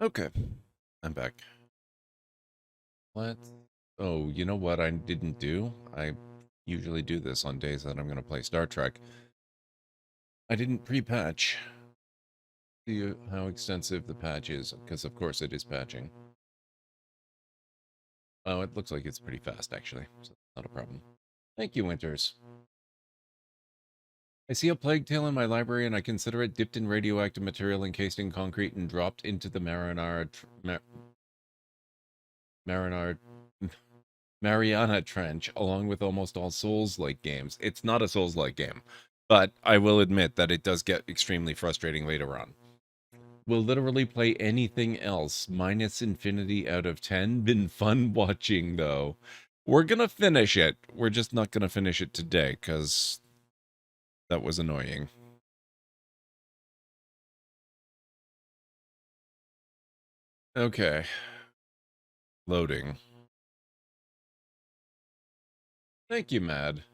Okay, I'm back. What? Oh, you know what I didn't do? I usually do this on days that I'm going to play Star Trek. I didn't pre-patch. See how extensive the patch is, because of course it is patching. Oh, it looks like it's pretty fast, actually, so not a problem. Thank you, Winters. I see a plague tale in my library, and I consider it dipped in radioactive material encased in concrete and dropped into the Marinar Mariana Trench, along with almost all Souls-like games. It's not a Souls-like game, but I will admit that it does get extremely frustrating later on. Will literally play anything else. Minus infinity out of 10. Been fun watching, though. We're gonna finish it. We're just not gonna finish it today, because that was annoying. Okay. Loading. Thank you, Mad.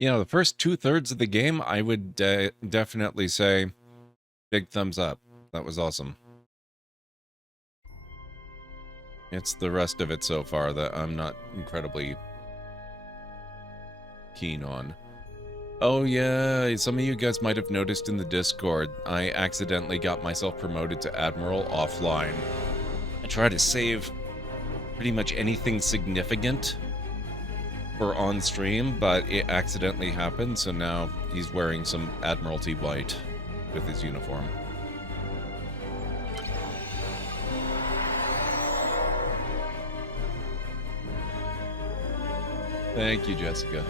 You know, the first 2/3 of the game, I would definitely say big thumbs up. That was awesome. It's the rest of it so far that I'm not incredibly keen on. Oh yeah, some of you guys might have noticed in the Discord, I accidentally got myself promoted to Admiral offline. I try to save pretty much anything significant for on stream, but it accidentally happened, so now he's wearing some Admiralty white with his uniform. Thank you, Jessica.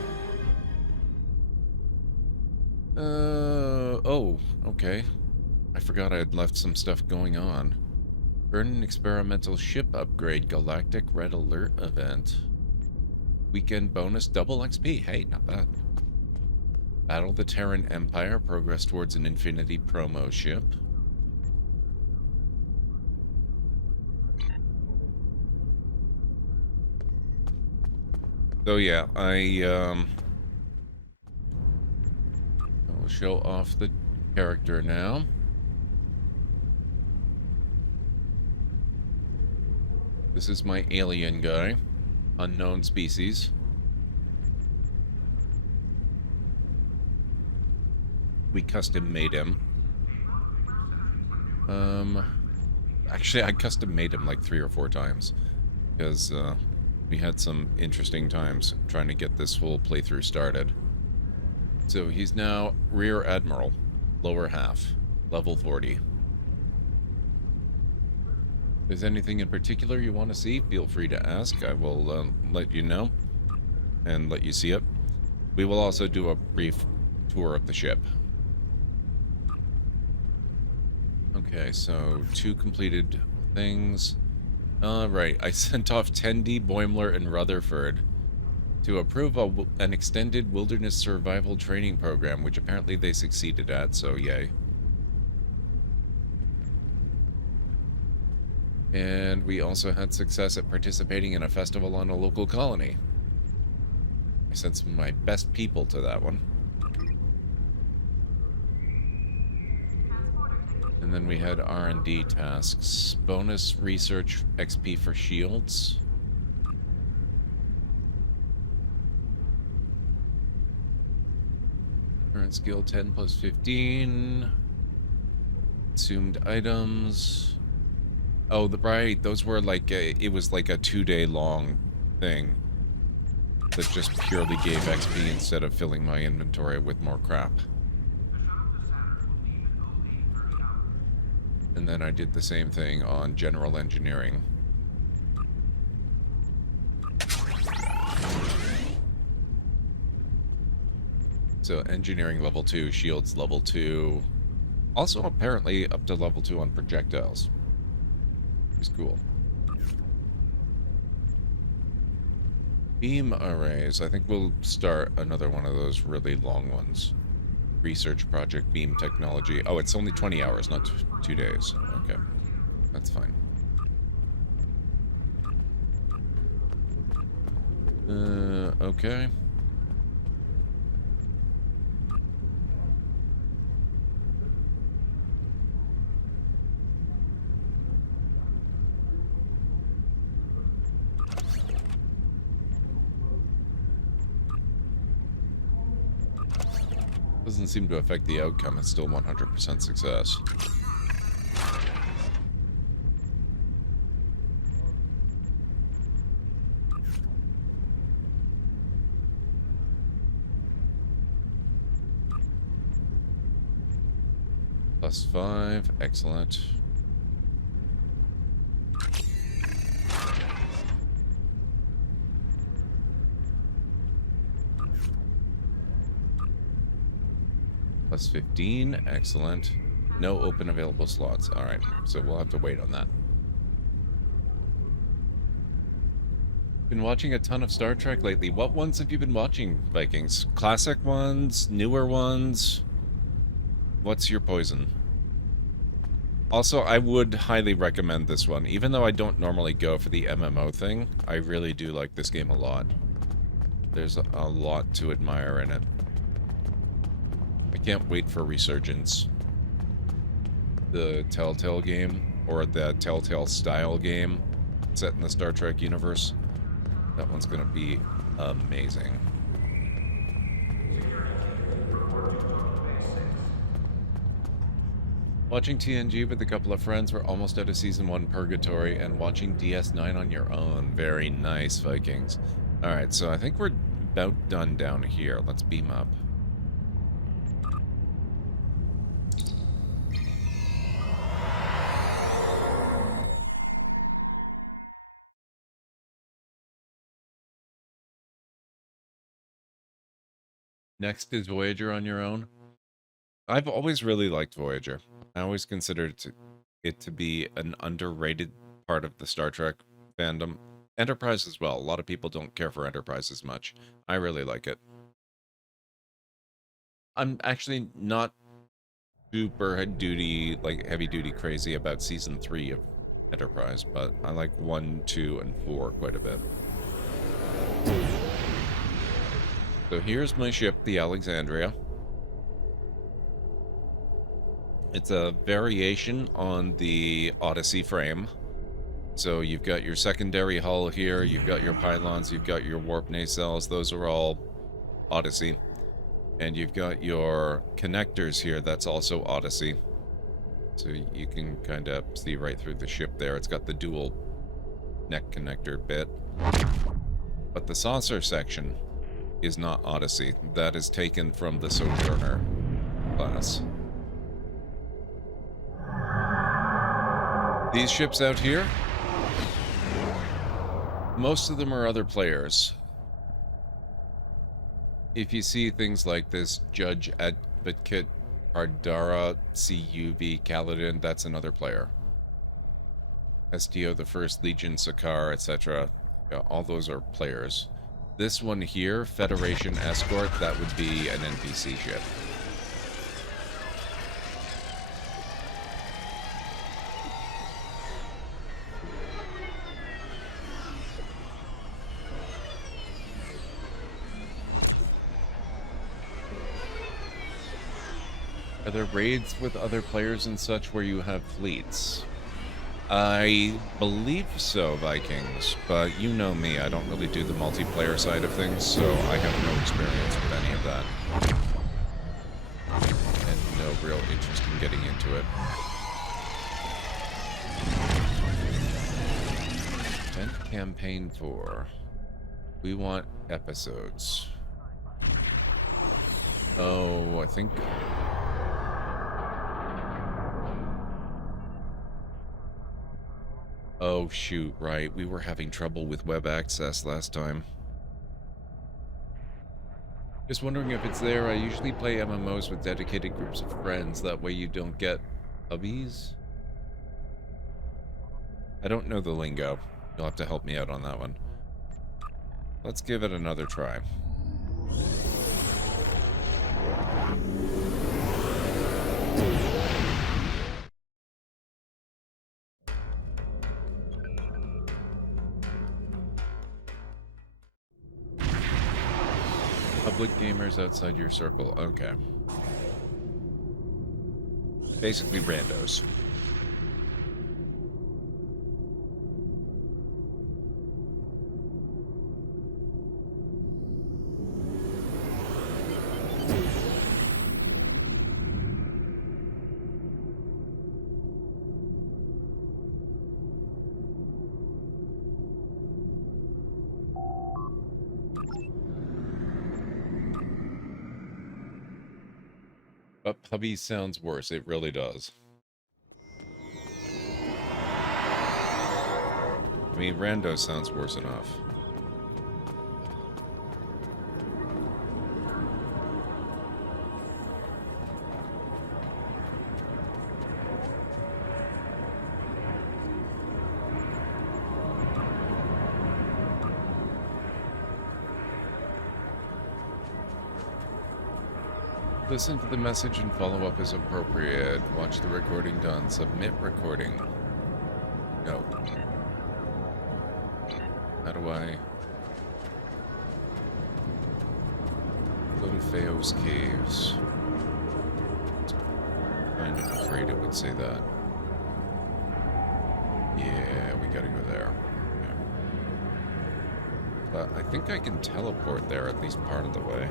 Oh, okay. I forgot I had left some stuff going on. Burn experimental ship upgrade, Galactic Red Alert event. Weekend bonus, double XP. Hey, not bad. Battle the Terran Empire, progress towards an Infinity promo ship. So yeah, I will show off the character now. This is my alien guy. Unknown species. We custom made him. Actually, I custom made him like 3 or 4 times. Because, we had some interesting times trying to get this whole playthrough started. So he's now Rear Admiral, lower half, level 40. If there's anything in particular you want to see, feel free to ask. I will let you know and let you see it. We will also do a brief tour of the ship. Okay, so 2 completed things. Right, I sent off Tendy, Boimler, and Rutherford to approve an extended wilderness survival training program, which apparently they succeeded at, so yay. And we also had success at participating in a festival on a local colony. I sent some of my best people to that one. And then we had R&D tasks. Bonus research XP for shields. Current skill 10 plus 15. Consumed items. Oh, right, those were like it was like a 2-day long thing that just purely gave XP instead of filling my inventory with more crap. And then I did the same thing on general engineering. So engineering level 2, shields level 2. Also apparently up to level 2 on projectiles. It's cool. Beam arrays. I think we'll start another one of those really long ones. Research project, beam technology. Oh, it's only 20 hours, not 2 days. Okay. That's fine. Okay. Doesn't seem to affect the outcome. It's still 100% success. +5, excellent. +15, excellent. No open available slots. All right, so we'll have to wait on that. Been watching a ton of Star Trek lately. What ones have you been watching, Vikings? Classic ones? Newer ones? What's your poison? Also, I would highly recommend this one. Even though I don't normally go for the MMO thing, I really do like this game a lot. There's a lot to admire in it. I can't wait for Resurgence. The Telltale game, or the Telltale style game set in the Star Trek universe. That one's gonna be amazing. Watching TNG with a couple of friends. We're almost out of Season 1 Purgatory, and watching DS9 on your own. Very nice, Vikings. Alright, so I think we're about done down here. Let's beam up. Next is Voyager on your own. I've always really liked Voyager. I always considered it to be an underrated part of the Star Trek fandom. Enterprise as well. A lot of people don't care for Enterprise as much. I really like it. I'm actually not super heavy duty crazy about Season 3 of Enterprise, but I like 1, 2, and 4 quite a bit. So here's my ship, the Alexandria. It's a variation on the Odyssey frame. So you've got your secondary hull here, you've got your pylons, you've got your warp nacelles, those are all Odyssey. And you've got your connectors here, that's also Odyssey. So you can kind of see right through the ship there. It's got the dual neck connector bit. But the saucer section is not Odyssey. That is taken from the Sojourner class. These ships out here, most of them are other players. If you see things like this, Judge Advocate Ardara, CUV, Kaladin, that's another player. STO, the First Legion, Sakaar, etc. Yeah, all those are players. This one here, Federation Escort, that would be an NPC ship. Are there raids with other players and such where you have fleets? I believe so, Vikings, but you know me, I don't really do the multiplayer side of things, so I have no experience with any of that. And no real interest in getting into it. Event Campaign 4. We want episodes. Oh, I think... Oh, shoot, right. We were having trouble with web access last time. Just wondering if it's there. I usually play MMOs with dedicated groups of friends. That way you don't get hubbies. I don't know the lingo. You'll have to help me out on that one. Let's give it another try. Public gamers outside your circle. Okay. Basically randos. But Puppy sounds worse. It really does. I mean, Rando sounds worse enough. Listen to the message and follow up as appropriate. Watch the recording done. Submit recording. No. How do I... Go to Feo's Caves. Kind of afraid it would say that. Yeah, we gotta go there. Yeah. But I think I can teleport there at least part of the way.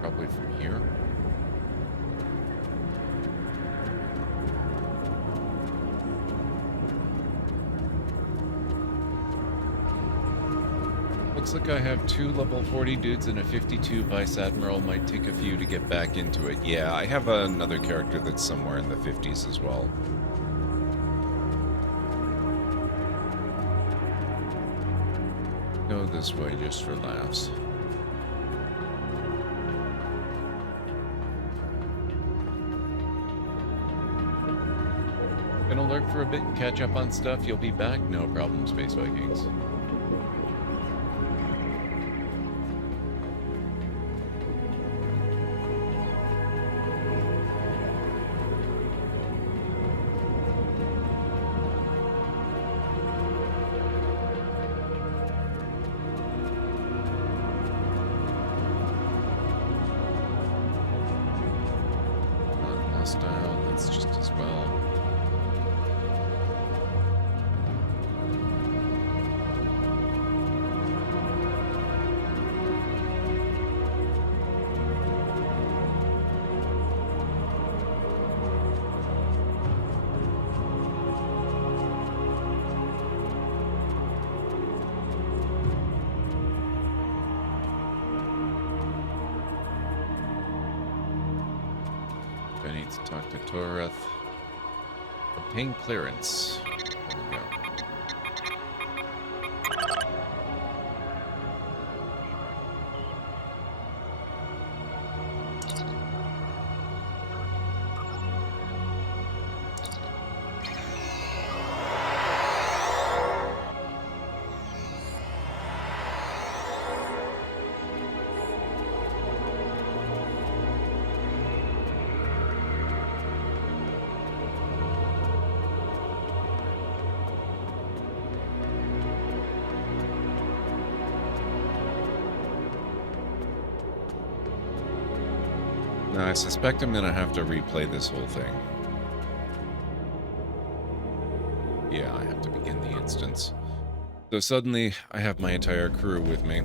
Probably from here. Looks like I have 2 level 40 dudes and a 52 Vice Admiral. Might take a few to get back into it. Yeah, I have another character that's somewhere in the 50s as well. Go this way just for laughs. Gonna lurk for a bit and catch up on stuff. You'll be back? No problem, Space Vikings. Not hostile, that's just as well. I need to talk to Toreth. Obtain clearance. There we go. Now, I suspect I'm going to have to replay this whole thing. Yeah, I have to begin the instance. So suddenly, I have my entire crew with me.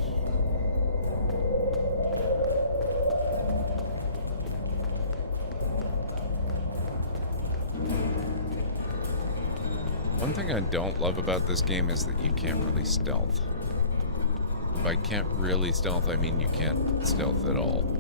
One thing I don't love about this game is that you can't really stealth. If I can't really stealth, I mean you can't stealth at all.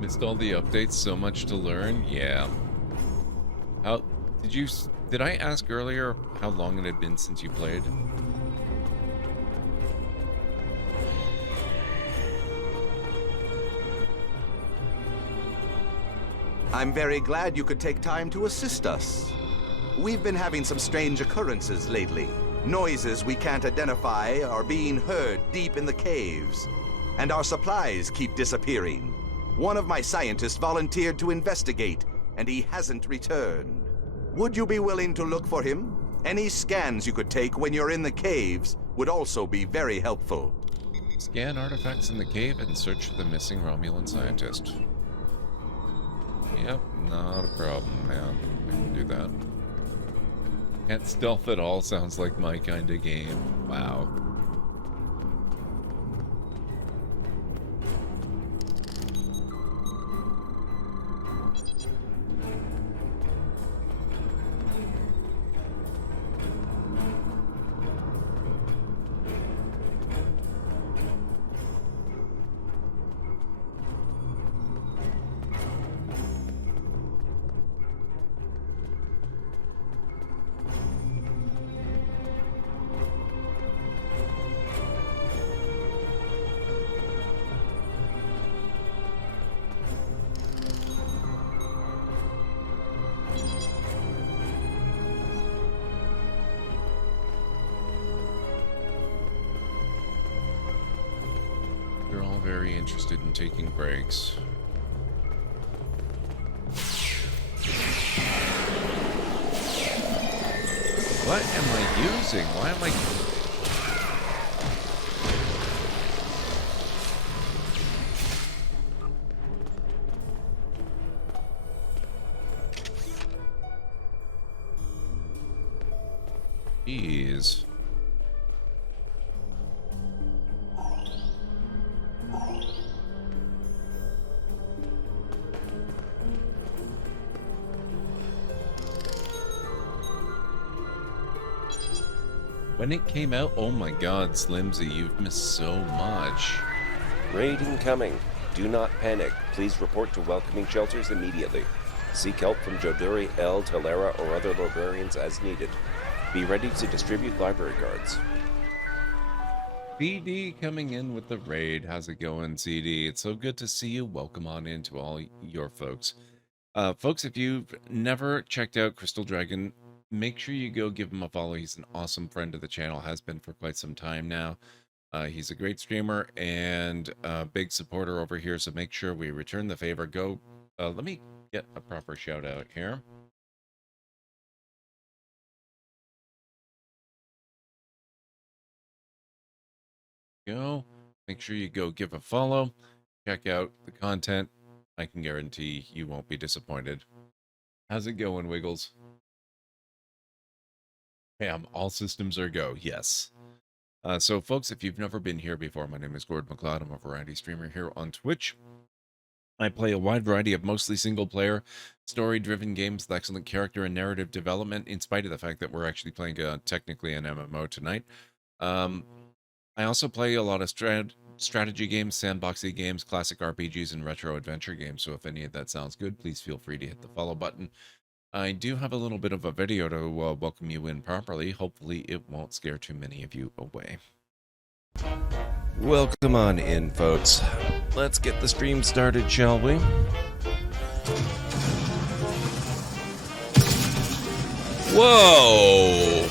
Missed all the updates, so much to learn. Yeah. How did I ask earlier how long it had been since you played? I'm very glad you could take time to assist us. We've been having some strange occurrences lately. Noises we can't identify are being heard deep in the caves, and our supplies keep disappearing. One of my scientists volunteered to investigate, and he hasn't returned. Would you be willing to look for him? Any scans you could take when you're in the caves would also be very helpful. Scan artifacts in the cave and search for the missing Romulan scientist. Yep, not a problem, man. I can do that. Can't stealth at all, sounds like my kind of game. Wow. They're all very interested in taking breaks. What am I using? Why am I... Jeez. When it came out, oh my god, Slimsy, you've missed so much. Raid incoming. Do not panic. Please report to welcoming shelters immediately. Seek help from Joduri, El, Talera, or other librarians as needed. Be ready to distribute library cards. CD coming in with the raid. How's it going, CD? It's so good to see you. Welcome on in to all your folks. Folks, if you've never checked out Crystal Dragon, make sure you go give him a follow. He's an awesome friend of the channel, has been for quite some time now. He's a great streamer and a big supporter over here, so make sure we return the favor. Go, let me get a proper shout out here. Go, make sure you go give a follow, check out the content. I can guarantee you won't be disappointed. How's it going, Wiggles? Bam, all systems are go, yes. So folks, if you've never been here before, my name is GordMcLeod. I'm a variety streamer here on Twitch. I play a wide variety of mostly single-player, story-driven games with excellent character and narrative development, in spite of the fact that we're actually playing technically an MMO tonight. I also play a lot of strategy games, sandboxy games, classic RPGs, and retro adventure games, so if any of that sounds good, please feel free to hit the follow button. I do have a little bit of a video to welcome you in properly. Hopefully it won't scare too many of you away. Welcome on in, folks. Let's get the stream started, shall we? Whoa!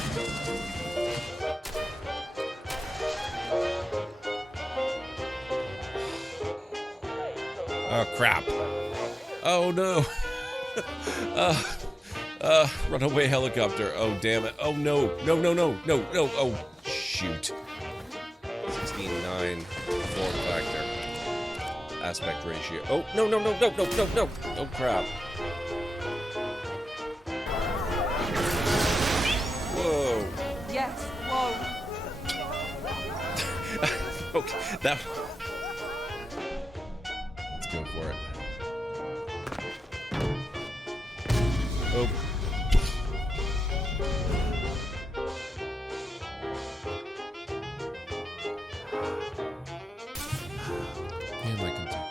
Oh, crap. Oh, no. Runaway helicopter. Oh, damn it. Oh, no. No, no, no, no, no. Oh, shoot. 16:9 form factor. Aspect ratio. Oh, no, no, no, no, no, no, no. Oh, crap. Whoa. Yes, whoa. Okay, that... Let's go for it. Oh. Damn, I can tell.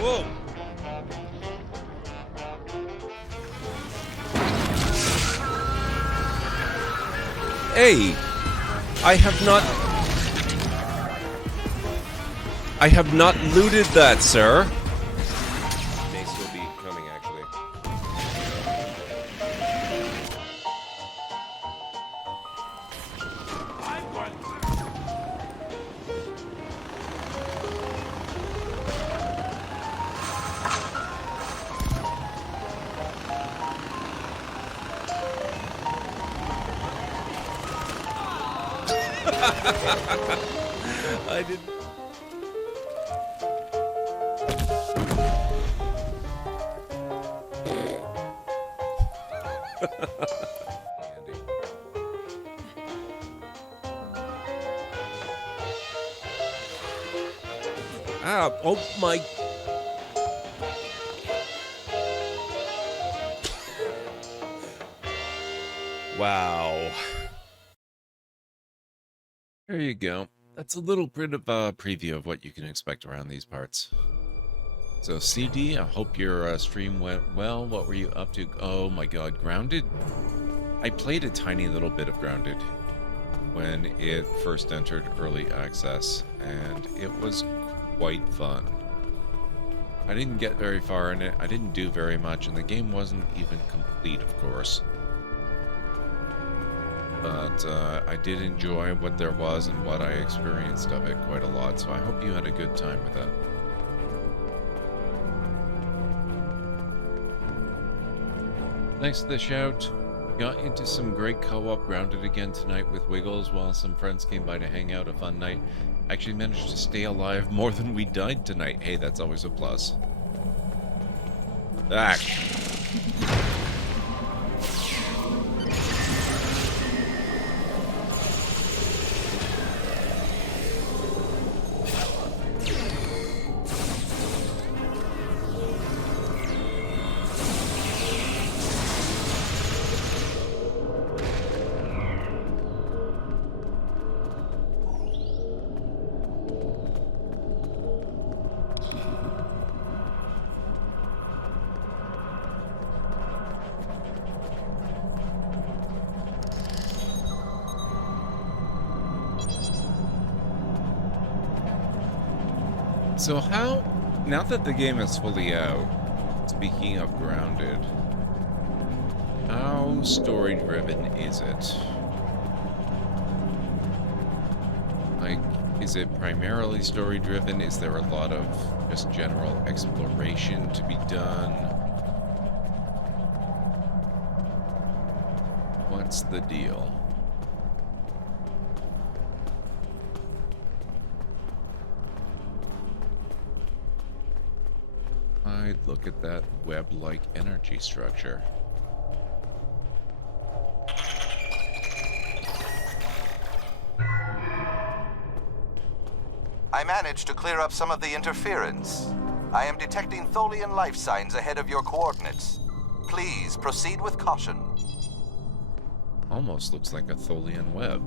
Whoa! Hey! I have not looted that, sir. May still be coming, actually. I didn't. Andy. Ah, oh my. Wow. There you go. That's a little bit of a preview of what you can expect around these parts. So CD, I hope your stream went well. What were you up to? Oh my god, Grounded? I played a tiny little bit of Grounded when it first entered early access, and it was quite fun. I didn't get very far in it, I didn't do very much, and the game wasn't even complete, of course. But I did enjoy what there was and what I experienced of it quite a lot, so I hope you had a good time with it. Thanks for the shout. Got into some great co-op Grounded again tonight with Wiggles while some friends came by to hang out. A fun night. Actually managed to stay alive more than we died tonight. Hey, that's always a plus. Ah. So how, now that the game is fully out, speaking of Grounded, how story-driven is it? Like, is it primarily story-driven? Is there a lot of just general exploration to be done? What's the deal? Look at that web-like energy structure. I managed to clear up some of the interference. I am detecting Tholian life signs ahead of your coordinates. Please proceed with caution. Almost looks like a Tholian web.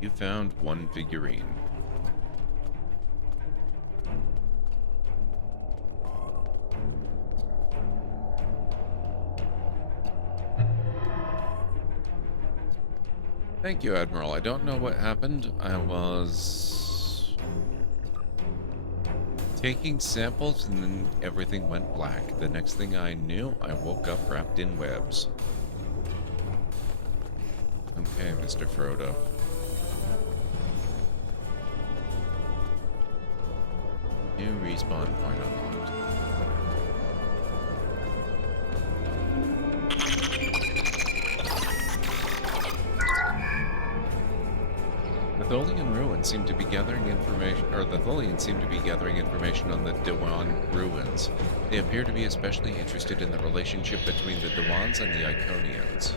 You found one figurine. Thank you, Admiral. I don't know what happened. I was taking samples and then everything went black. The next thing I knew, I woke up wrapped in webs. Okay, Mr. Frodo. New respawn point unlocked. The Tholian ruins seem to be gathering information, or the Tholians seem to be gathering information on the Dewan ruins. They appear to be especially interested in the relationship between the Dewans and the Iconians.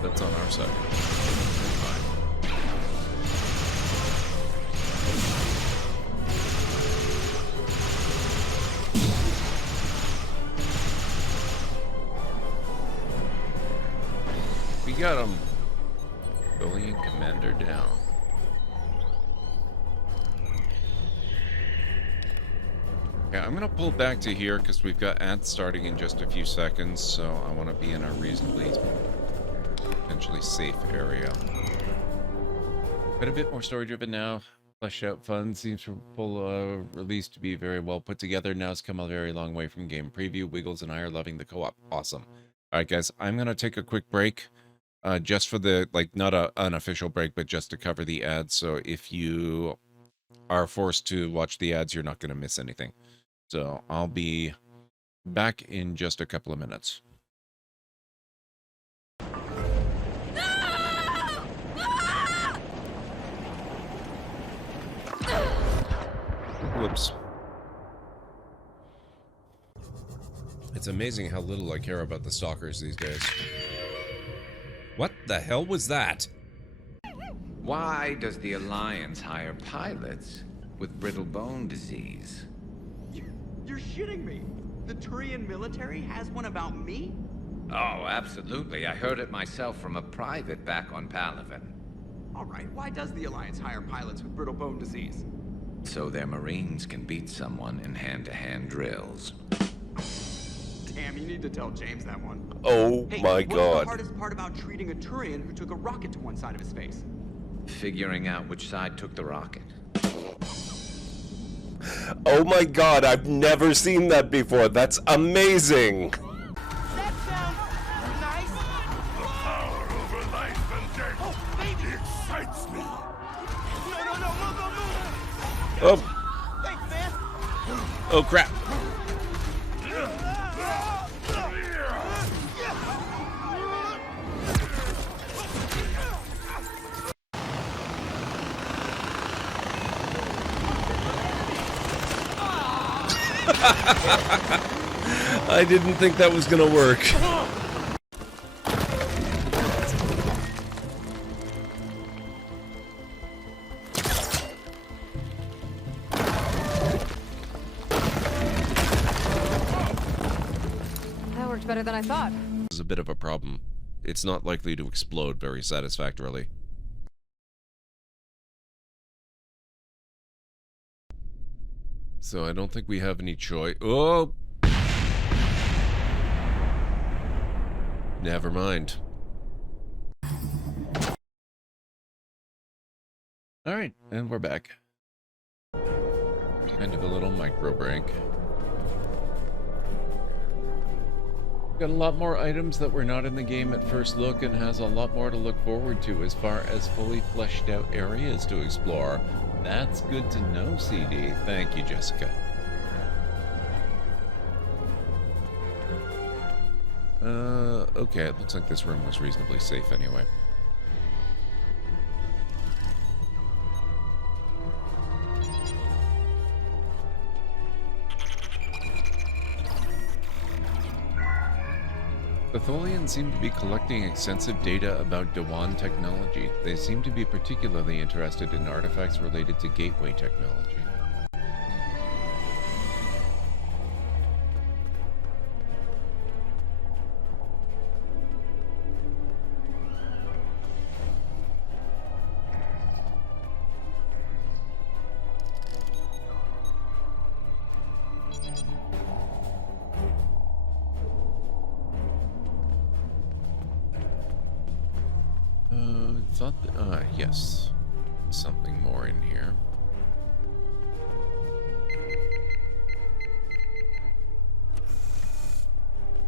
That's on our side. Fine. Tholian commander down. Okay, I'm gonna pull back to here because we've got ads starting in just a few seconds, so I want to be in a reasonably, potentially safe area. Got a bit more story-driven now. Fleshed out fun seems for full release to be very well put together. Now it's come a very long way from game preview. Wiggles and I are loving the co-op. Awesome. All right, guys, I'm gonna take a quick break, just for the not an unofficial break, but just to cover the ads. So if you are forced to watch the ads, you're not gonna miss anything. So I'll be back in just a couple of minutes. Whoops. It's amazing how little I care about the stalkers these days. What the hell was that? Why does the Alliance hire pilots with brittle bone disease? You're shitting me. The Turian military has one about me? Oh, absolutely. I heard it myself from a private back on Palaven. All right, why does the Alliance hire pilots with brittle bone disease? So their Marines can beat someone in hand-to-hand drills. Damn, you need to tell James that one. Oh Hey, my what's the god. hardest part about treating a Turian who took a rocket to one side of his face? Figuring out which side took the rocket. Oh my god, I've never seen that before. That's amazing. That sounds nice. The power over life and death. Oh, baby. Excites me. No, move. Oh, Thanks, man. Oh crap. I didn't think that was gonna work. That worked better than I thought. This is a bit of a problem. It's not likely to explode very satisfactorily. So I don't think we have any choice. Oh! Never mind. Alright, and we're back. Kind of a little micro break. Got a lot more items that were not in the game at first look, and has a lot more to look forward to as far as fully fleshed out areas to explore. That's good to know, CD. Thank you, Jessica. Okay, it looks like this room was reasonably safe anyway. The Tholians seem to be collecting extensive data about Dewan technology. They seem to be particularly interested in artifacts related to gateway technology. Yes. Something more in here.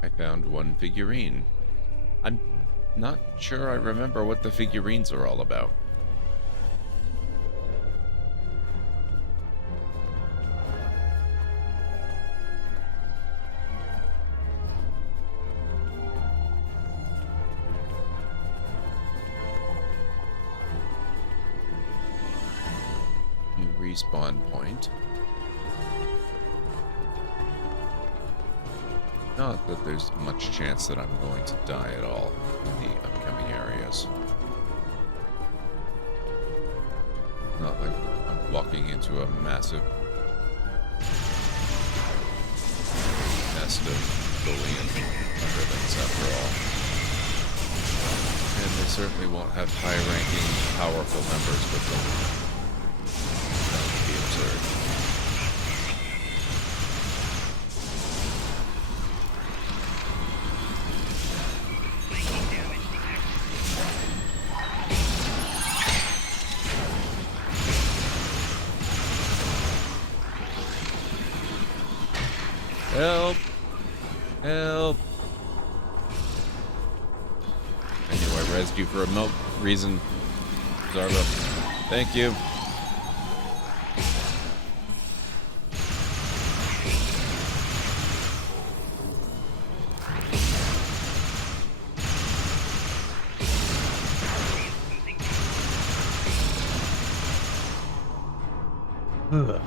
I found one figurine. I'm not sure I remember what the figurines are all about. Respawn point. Not that there's much chance that I'm going to die at all in the upcoming areas. Not like I'm walking into a massive nest of bullying underlings after all. And they certainly won't have high-ranking, powerful members with them. That would be absurd. Help! Help! I knew I rezzed you for a reason, Zarba. Thank you. Ugh.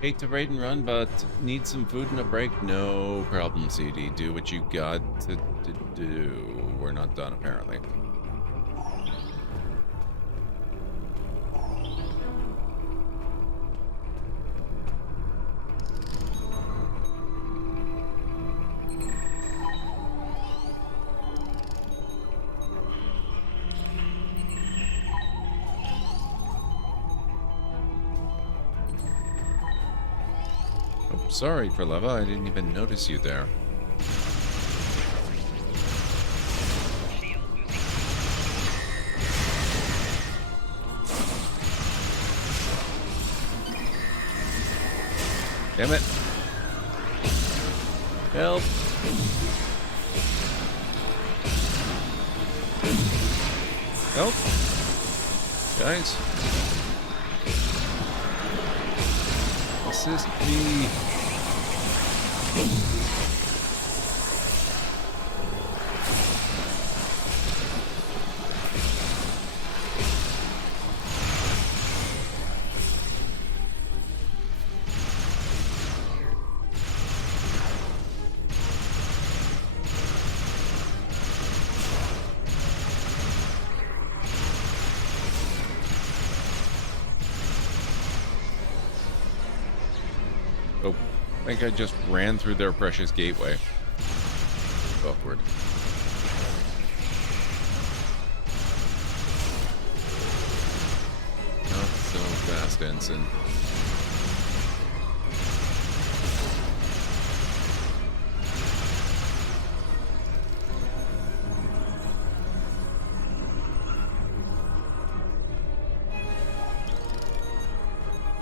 Hate to raid and run, but need some food and a break? No problem, CD. Do what you got to do. We're not done, apparently. Sorry, Perleva, I didn't even notice you there. Damn it. Help. Help. Guys. Assist me. Oh, I think I just ran through their precious gateway. Awkward. Not so fast, Ensign.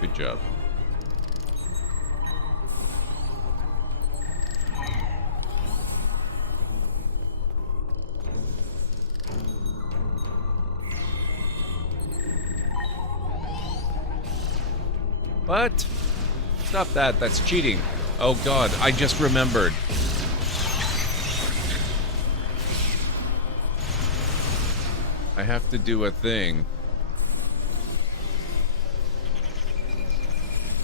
Good job. What? Stop that. That's cheating. Oh god, I just remembered. I have to do a thing.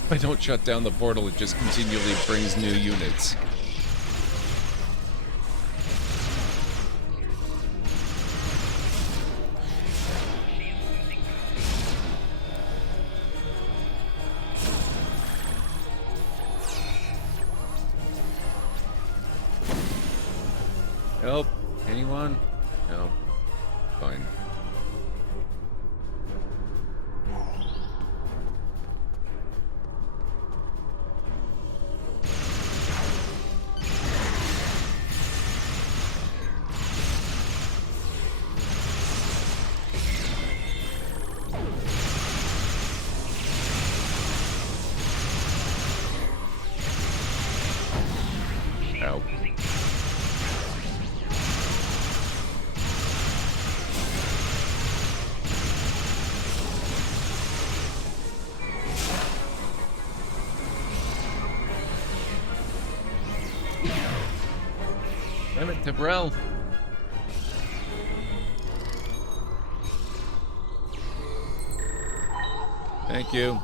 If I don't shut down the portal, it just continually brings new units. Help? Anyone? No. Fine. Ow. Damn it, Tibrell. Thank you.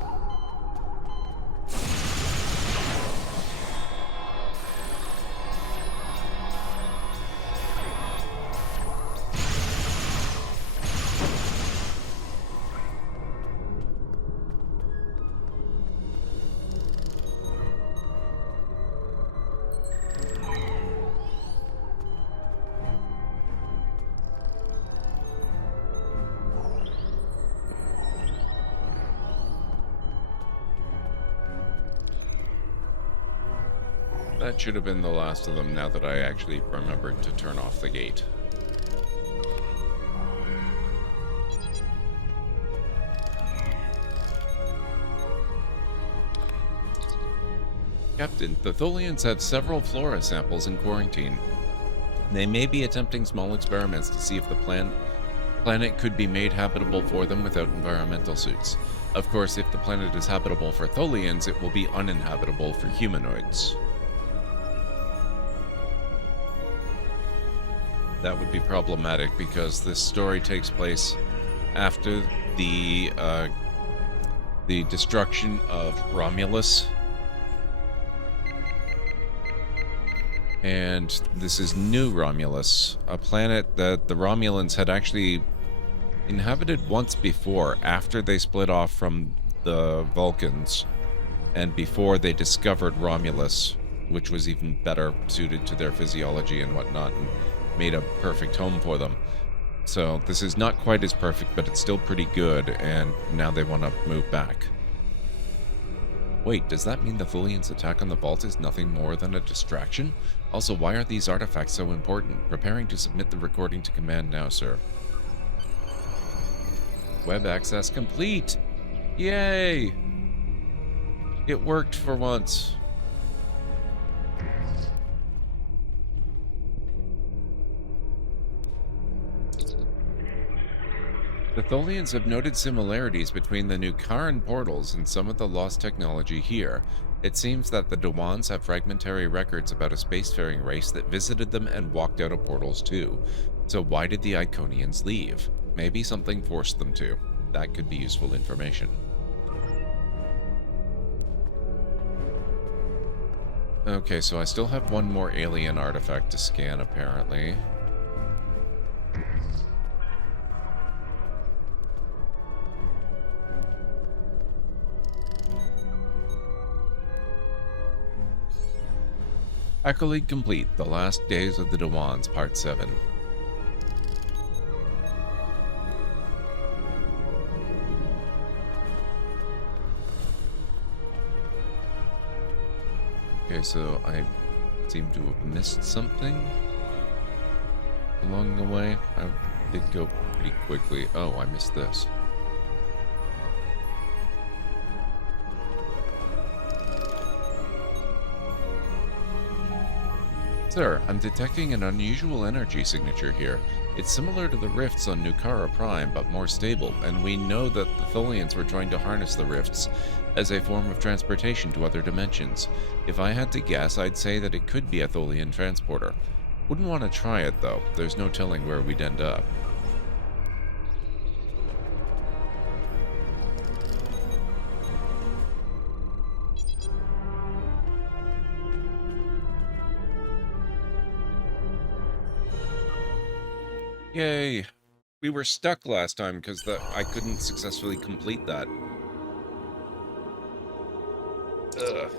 That should have been the last of them now that I actually remembered to turn off the gate. Captain, the Tholians have several flora samples in quarantine. They may be attempting small experiments to see if the planet could be made habitable for them without environmental suits. Of course, if the planet is habitable for Tholians, it will be uninhabitable for humanoids. That would be problematic because this story takes place after the destruction of Romulus. And this is New Romulus, a planet that the Romulans had actually inhabited once before, after they split off from the Vulcans, and before they discovered Romulus, which was even better suited to their physiology and whatnot, and made a perfect home for them. So this is not quite as perfect, but it's still pretty good, and now they want to move back. Wait, does that mean the Tholians' attack on the vault is nothing more than a distraction? Also, why are these artifacts so important? Preparing to submit the recording to command now, sir. Web access complete! Yay! It worked for once. The Tholians have noted similarities between the new Terran portals and some of the lost technology here. It seems that the Dawans have fragmentary records about a spacefaring race that visited them and walked out of portals too. So why did the Iconians leave? Maybe something forced them to. That could be useful information. Okay, so I still have one more alien artifact to scan, apparently. Accolade complete. The Last Days of the Dawans, Part 7. Okay, so I seem to have missed something along the way. I did go pretty quickly. Oh, I missed this. Sir, I'm detecting an unusual energy signature here. It's similar to the rifts on Nukara Prime, but more stable, and we know that the Tholians were trying to harness the rifts as a form of transportation to other dimensions. If I had to guess, I'd say that it could be a Tholian transporter. Wouldn't want to try it, though. There's no telling where we'd end up. Yay! We were stuck last time because I couldn't successfully complete that. Ugh.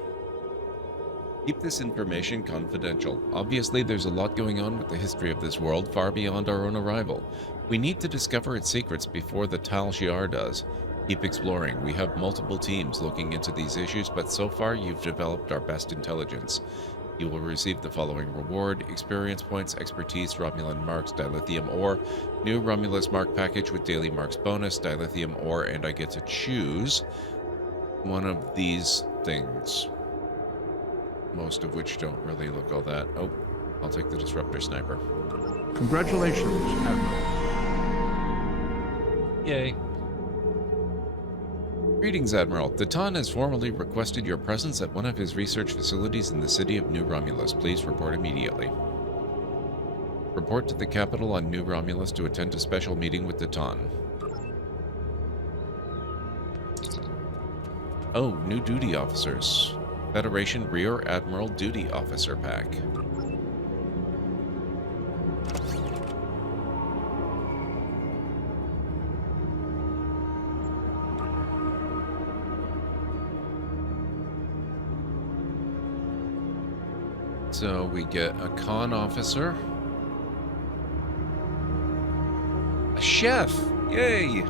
Keep this information confidential. Obviously, there's a lot going on with the history of this world far beyond our own arrival. We need to discover its secrets before the Tal Shiar does. Keep exploring. We have multiple teams looking into these issues, but so far you've developed our best intelligence. You will receive the following reward: experience points, expertise, Romulan marks, dilithium ore, new Romulus mark package with daily marks bonus, dilithium ore, and I get to choose one of these things. Most of which don't really look all that. Oh, I'll take the disruptor sniper. Congratulations, Admiral. Yay. Greetings, Admiral. The Terran has formally requested your presence at one of his research facilities in the city of New Romulus. Please report immediately. Report to the capital on New Romulus to attend a special meeting with the Terran. Oh, new duty officers. Federation Rear Admiral Duty Officer Pack. So we get a con officer. A chef! Yay!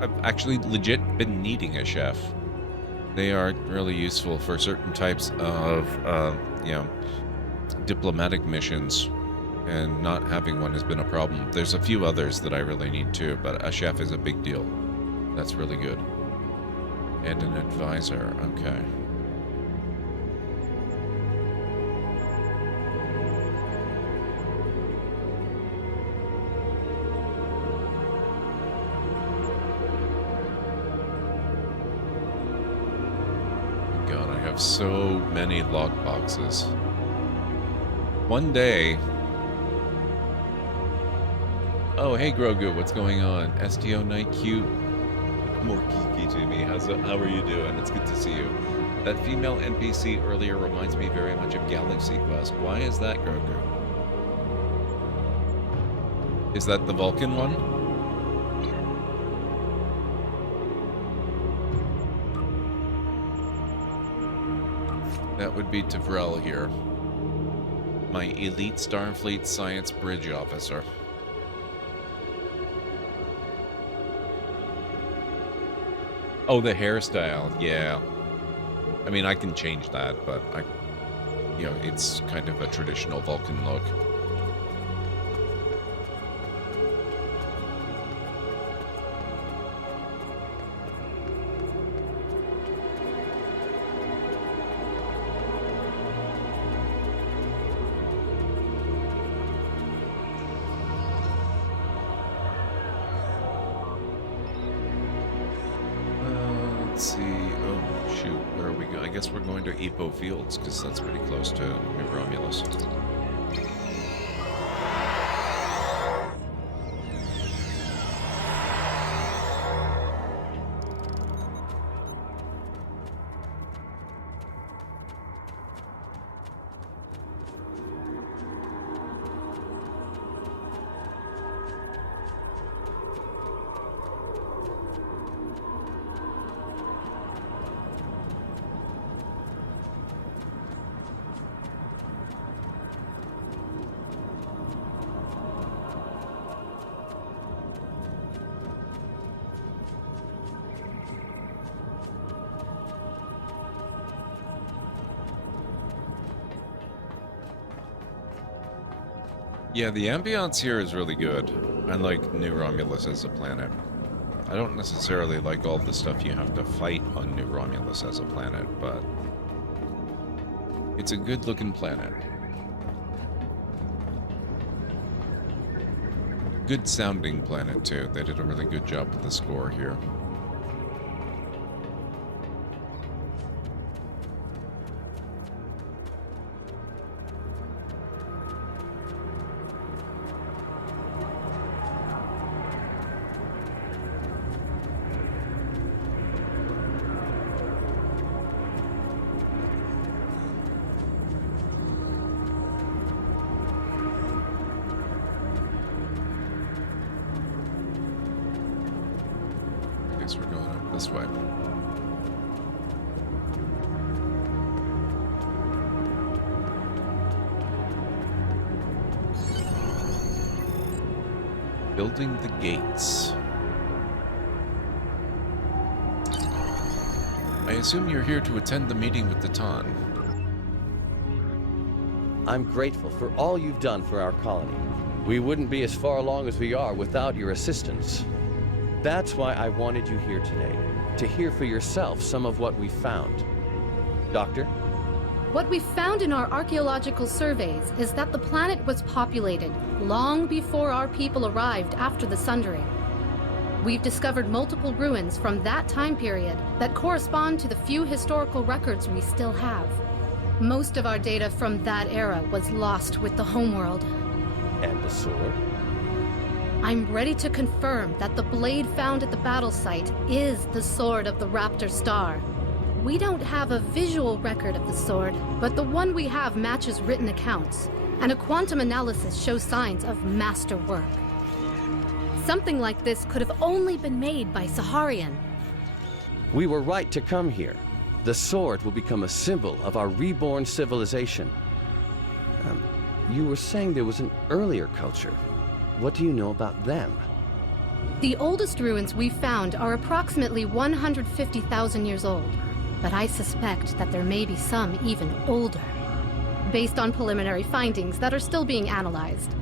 I've actually legit been needing a chef. They are really useful for certain types of diplomatic missions, and not having one has been a problem. There's a few others that I really need too, but a chef is a big deal. That's really good. And an advisor, okay. God, I have so many lockboxes. One day... Oh, hey Grogu, what's going on? STO Night Cute. More geeky to me. How are you doing? It's good to see you. That female NPC earlier reminds me very much of Galaxy Quest. Why is that, Grogu? Is that the Vulcan one? That would be Tavrel here. My elite Starfleet science bridge officer. Oh, the hairstyle, yeah. I mean, I can change that, but it's kind of a traditional Vulcan look. Let's see. Oh, shoot. Where are we going? I guess we're going to Epo Fields, because that's pretty close to New Romulus. Yeah, the ambiance here is really good. I like New Romulus as a planet. I don't necessarily like all the stuff you have to fight on New Romulus as a planet, but it's a good-looking planet. Good-sounding planet, too. They did a really good job with the score here. We're going up this way. Building the gates. I assume you're here to attend the meeting with the Terran. I'm grateful for all you've done for our colony. We wouldn't be as far along as we are without your assistance. That's why I wanted you here today, to hear for yourself some of what we found. Doctor? What we found in our archaeological surveys is that the planet was populated long before our people arrived after the Sundering. We've discovered multiple ruins from that time period that correspond to the few historical records we still have. Most of our data from that era was lost with the homeworld. And the sword? I'm ready to confirm that the blade found at the battle site is the sword of the Raptor Star. We don't have a visual record of the sword, but the one we have matches written accounts, and a quantum analysis shows signs of masterwork. Something like this could have only been made by Saharian. We were right to come here. The sword will become a symbol of our reborn civilization. You were saying there was an earlier culture. What do you know about them? The oldest ruins we found are approximately 150,000 years old, but I suspect that there may be some even older. based on preliminary findings that are still being analyzed.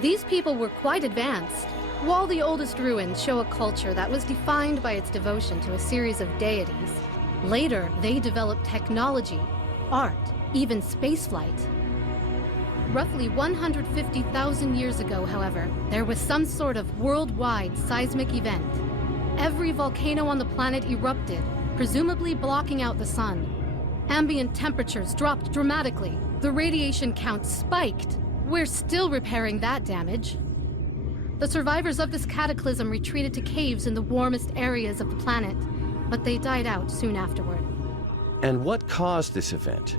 These people were quite advanced. While the oldest ruins show a culture that was defined by its devotion to a series of deities, later they developed technology, art, even spaceflight. Roughly 150,000 years ago, however, there was some sort of worldwide seismic event. Every volcano on the planet erupted, presumably blocking out the sun. Ambient temperatures dropped dramatically. The radiation count spiked. We're still repairing that damage. The survivors of this cataclysm retreated to caves in the warmest areas of the planet, but they died out soon afterward. And what caused this event?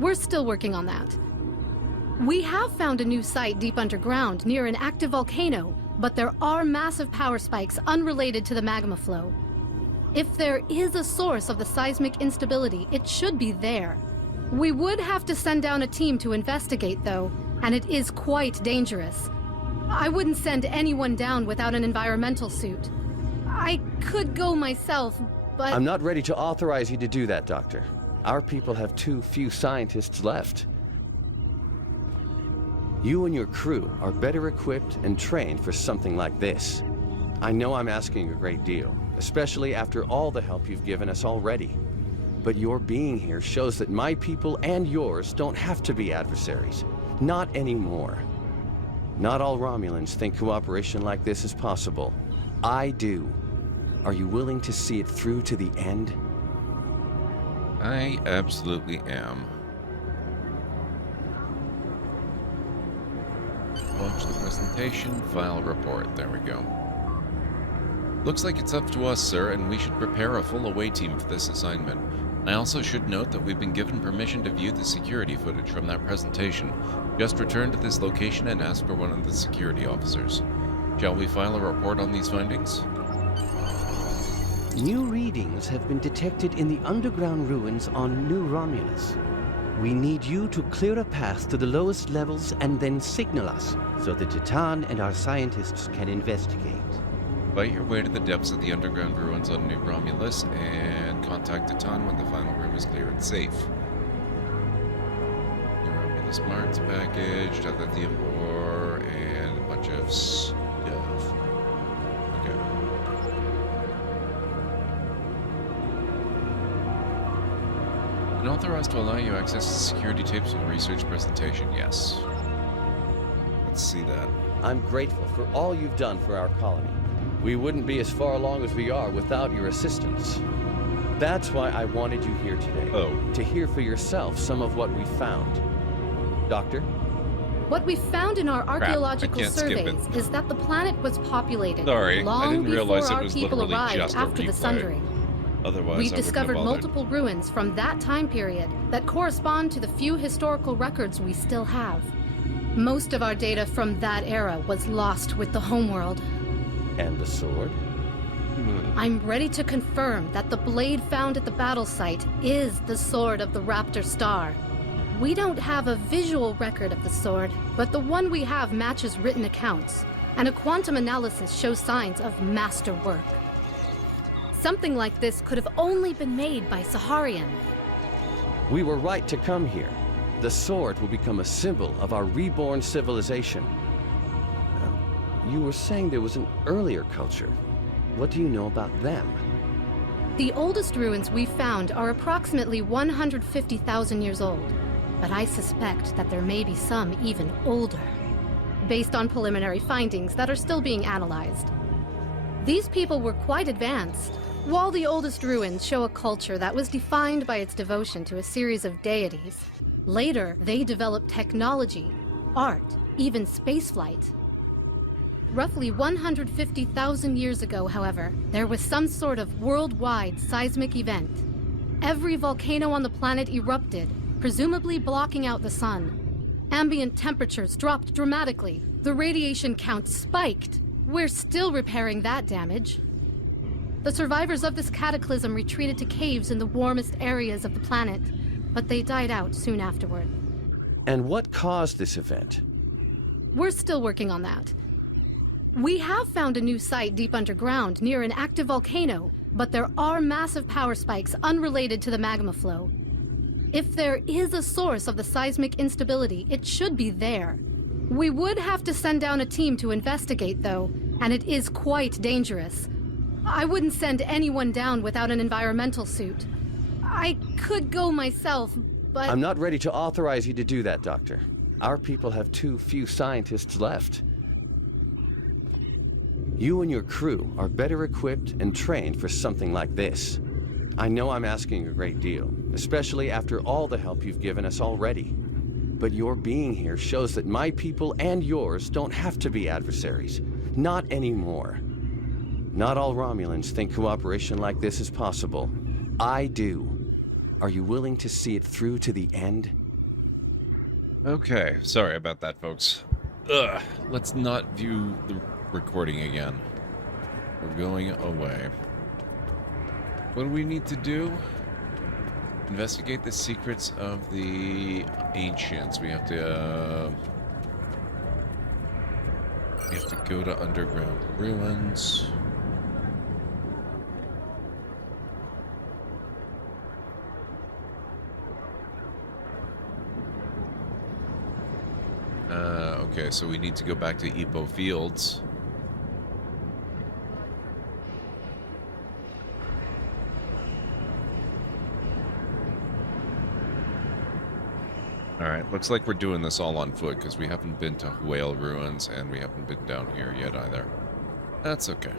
We're still working on that. We have found a new site deep underground near an active volcano, but there are massive power spikes unrelated to the magma flow. If there is a source of the seismic instability, it should be there. We would have to send down a team to investigate, though, and it is quite dangerous. I wouldn't send anyone down without an environmental suit. I could go myself, but... I'm not ready to authorize you to do that, Doctor. Our people have too few scientists left. You and your crew are better equipped and trained for something like this. I know I'm asking a great deal, especially after all the help you've given us already. But your being here shows that my people and yours don't have to be adversaries. Not anymore. Not all Romulans think cooperation like this is possible. I do. Are you willing to see it through to the end? I absolutely am. Launch the presentation, file report. There we go. Looks like it's up to us, sir, and we should prepare a full away team for this assignment. I also should note that we've been given permission to view the security footage from that presentation. Just return to this location and ask for one of the security officers. Shall we file a report on these findings? New readings have been detected in the underground ruins on New Romulus. We need you to clear a path to the lowest levels and then signal us, so the Titan and our scientists can investigate. Fight your way to the depths of the underground ruins on New Romulus and contact Titan when the final room is clear and safe. New Romulus Marts package, lithium ore, and a bunch of stuff. Okay. And authorized to allow you access to security tapes and research presentation, yes. Let's see that. I'm grateful for all you've done for our colony. We wouldn't be as far along as we are without your assistance. That's why I wanted you here today. To hear for yourself some of what we found. Doctor? What we found in our archaeological surveys is that the planet was populated long before our people arrived after the Sundering. Otherwise, We've discovered multiple ruins from that time period that correspond to the few historical records we still have. Most of our data from that era was lost with the homeworld. And the sword? I'm ready to confirm that the blade found at the battle site is the sword of the Raptor Star. We don't have a visual record of the sword, but the one we have matches written accounts, and a quantum analysis shows signs of masterwork. Something like this could have only been made by Saharian. We were right to come here. The sword will become a symbol of our reborn civilization. You were saying there was an earlier culture. What do you know about them? The oldest ruins we found are approximately 150,000 years old, but I suspect that there may be some even older, based on preliminary findings that are still being analyzed. These people were quite advanced. While the oldest ruins show a culture that was defined by its devotion to a series of deities, later they developed technology, art, even spaceflight. Roughly 150,000 years ago, however, there was some sort of worldwide seismic event. Every volcano on the planet erupted, presumably blocking out the sun. Ambient temperatures dropped dramatically. The radiation count spiked. We're still repairing that damage. The survivors of this cataclysm retreated to caves in the warmest areas of the planet, but they died out soon afterward. And what caused this event? We're still working on that. We have found a new site deep underground near an active volcano, but there are massive power spikes unrelated to the magma flow. If there is a source of the seismic instability, it should be there. We would have to send down a team to investigate, though, and it is quite dangerous. I wouldn't send anyone down without an environmental suit. I could go myself, but... I'm not ready to authorize you to do that, Doctor. Our people have too few scientists left. You and your crew are better equipped and trained for something like this. I know I'm asking a great deal, especially after all the help you've given us already. But your being here shows that my people and yours don't have to be adversaries. Not anymore. Not all Romulans think cooperation like this is possible. I do. Are you willing to see it through to the end? Okay, sorry about that, folks. Ugh, let's not view the recording again. We're going away. What do we need to do? Investigate the secrets of the ancients. We have to go to underground ruins. Okay, so we need to go back to Epo Fields. Alright, looks like we're doing this all on foot because we haven't been to Whale Ruins and we haven't been down here yet either. That's okay.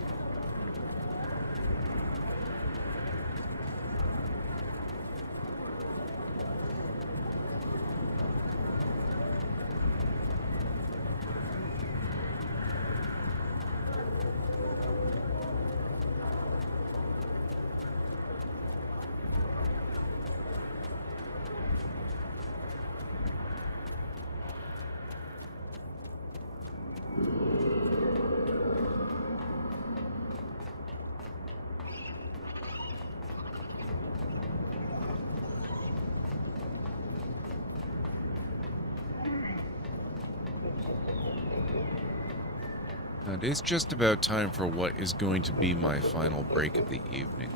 It is just about time for what is going to be my final break of the evening.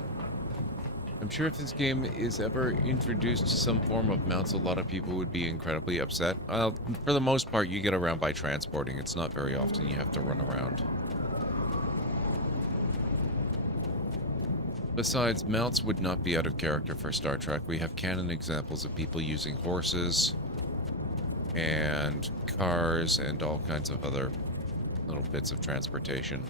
I'm sure if this game is ever introduced to some form of mounts, a lot of people would be incredibly upset. For the most part, you get around by transporting. It's not very often you have to run around. Besides, mounts would not be out of character for Star Trek. We have canon examples of people using horses and cars and all kinds of other little bits of transportation.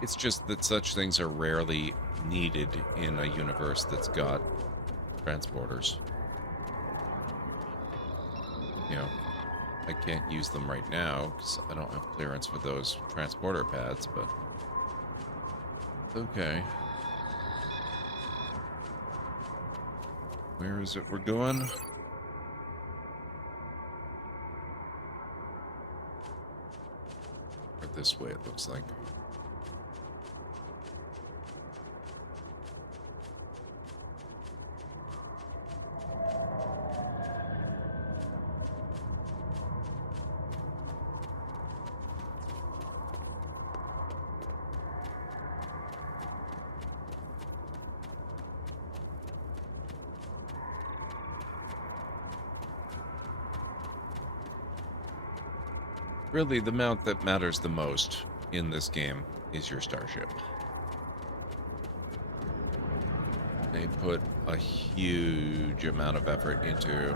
It's just that such things are rarely needed in a universe that's got transporters. You know, I can't use them right now because I don't have clearance for those transporter pads, but okay. Where is it we're going? Or this way, it looks like. Really, the mount that matters the most in this game is your starship. They put a huge amount of effort into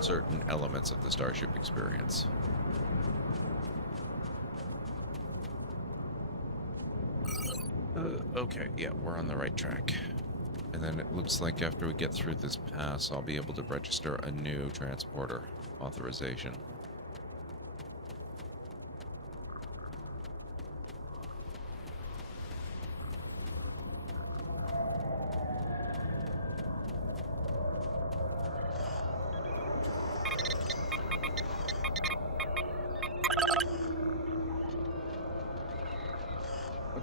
certain elements of the starship experience. Okay, yeah, we're on the right track. And then it looks like after we get through this pass, I'll be able to register a new transporter authorization.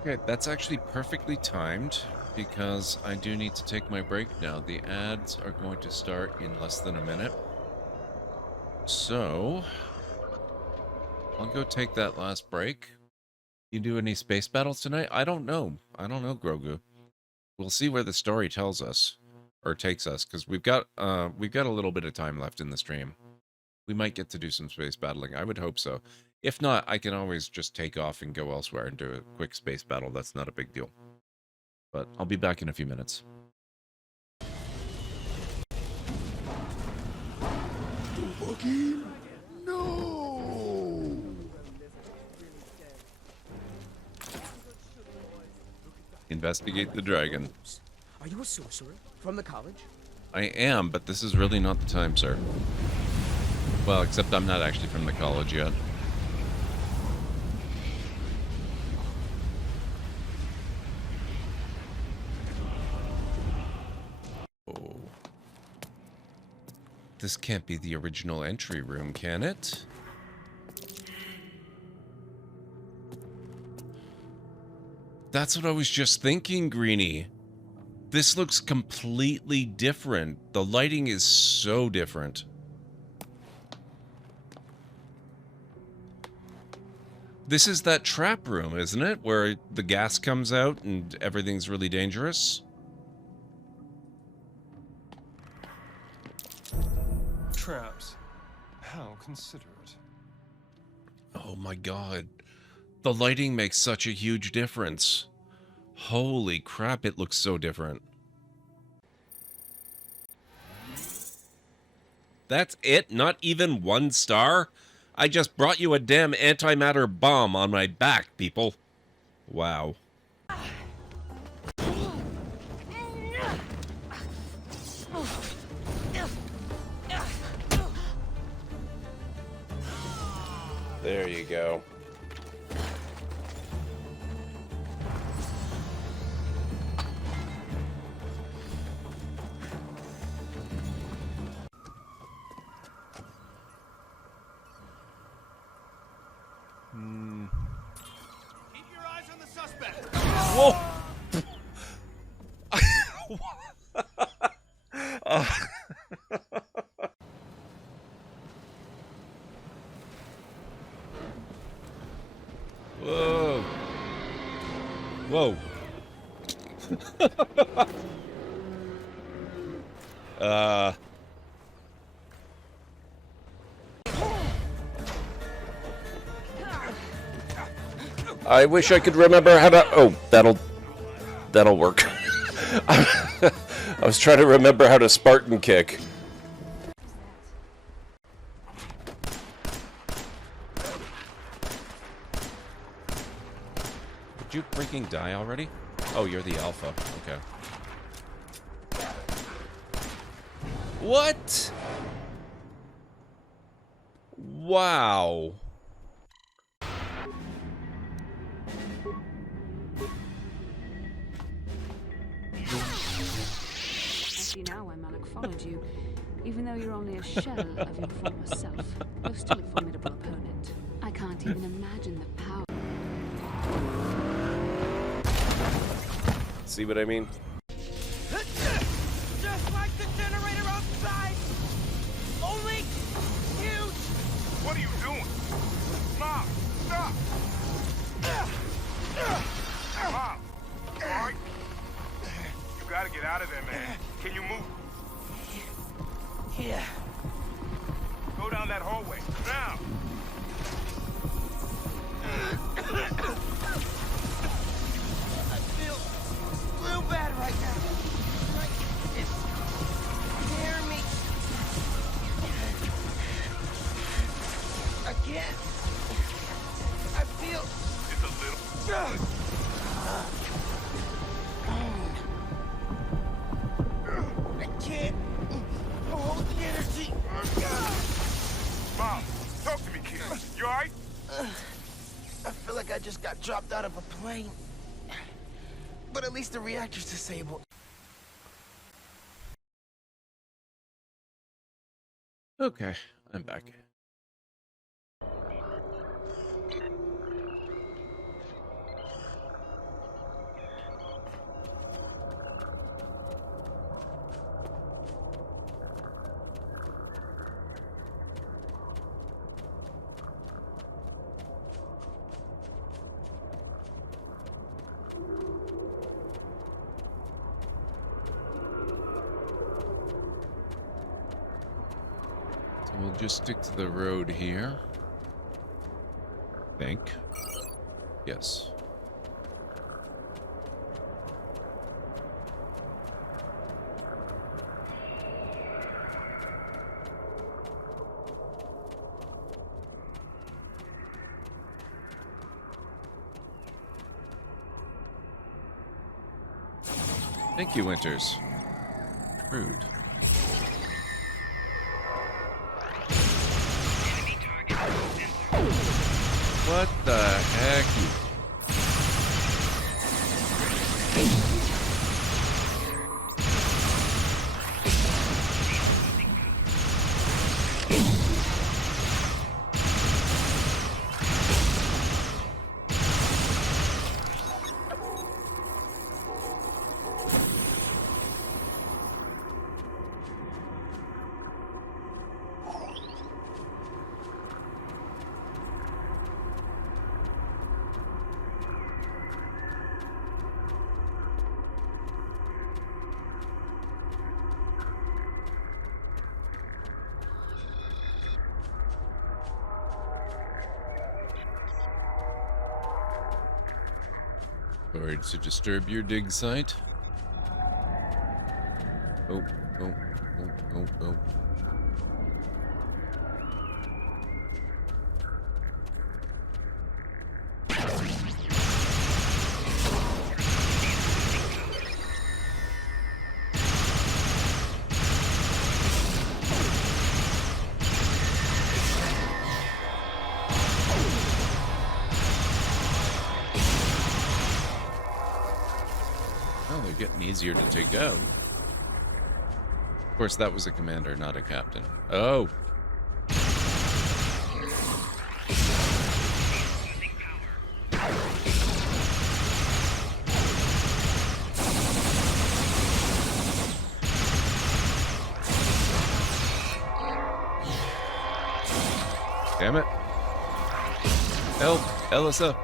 Okay, that's actually perfectly timed because I do need to take my break now. The ads are going to start in less than a minute. So, I'll go take that last break. You do any space battles tonight? I don't know. I don't know, Grogu. We'll see where the story tells us or takes us, because we've got a little bit of time left in the stream. We might get to do some space battling. I would hope so. If not, I can always just take off and go elsewhere and do a quick space battle. That's not a big deal. But I'll be back in a few minutes. No! Investigate the dragon. Are you a sorcerer from the college? I am, but this is really not the time, sir. Well, except I'm not actually from the college yet. Oh. This can't be the original entry room, can it? That's what I was just thinking, Greenie. This looks completely different. The lighting is so different. This is that trap room, isn't it? Where the gas comes out and everything's really dangerous. Traps. How considerate. Oh my god. The lighting makes such a huge difference. Holy crap, it looks so different. That's it? Not even 1 star? I just brought you a damn antimatter bomb on my back, people. Wow. There you go. Keep your eyes on the suspect. Whoa! Whoa. Whoa. I wish I could remember how to... Oh, that'll work. I was trying to remember how to Spartan kick. Did you freaking die already? Oh, you're the alpha. Okay. What? Wow. See now why Malak followed you. Even though you're only a shell of your former self, you're still a formidable opponent. I can't even imagine the power. See what I mean? Just like the generator outside! Only huge! What are you doing? Mom, stop! Mom, alright? You gotta get out of there, man. Can you move? Yeah. Go down that hallway, now! I feel real bad right now. Like it's tearing me. I can't. I feel. It's a little. I can't hold the energy. Mom, talk to me, kid. You alright? I feel like I just got dropped out of a plane. But at least the reactor's disabled. Okay, I'm back. We'll just stick to the road here. Think. Yes. Thank you, Winters. Rude. What the heck? Sorry to disturb your dig site. Oh. They're getting easier to take out. Of course, that was a commander, not a captain. Oh. Damn it. Help, Elisa.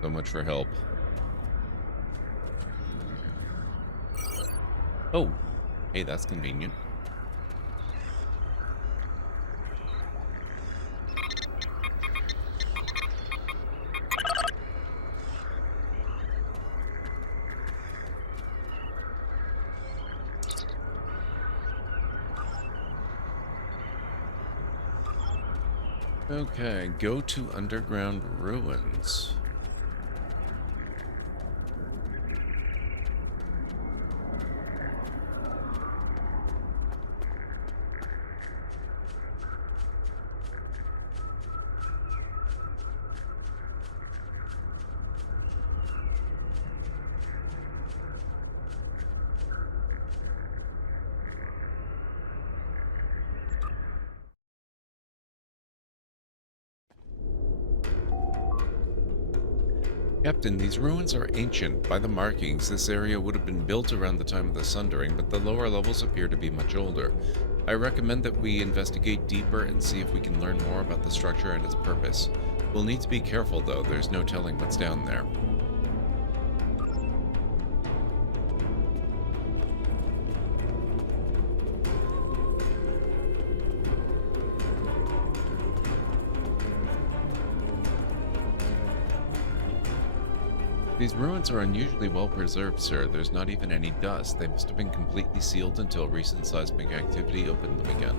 So much for help. Oh, hey, that's convenient. Okay, go to underground ruins. Captain, these ruins are ancient. By the markings, this area would have been built around the time of the Sundering, but the lower levels appear to be much older. I recommend that we investigate deeper and see if we can learn more about the structure and its purpose. We'll need to be careful, though. There's no telling what's down there. These ruins are unusually well preserved, sir. There's not even any dust. They must have been completely sealed until recent seismic activity opened them again.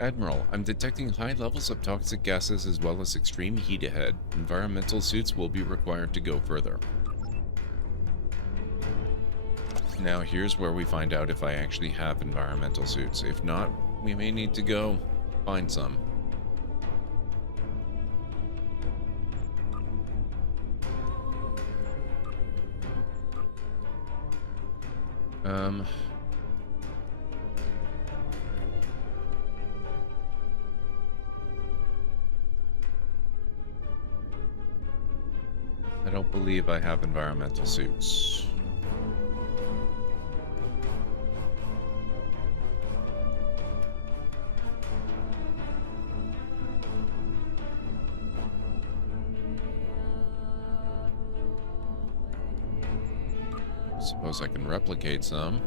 Admiral, I'm detecting high levels of toxic gases as well as extreme heat ahead. Environmental suits will be required to go further. Now here's where we find out if I actually have environmental suits. If not, we may need to go find some. I don't believe I have environmental suits. Suppose I can replicate some.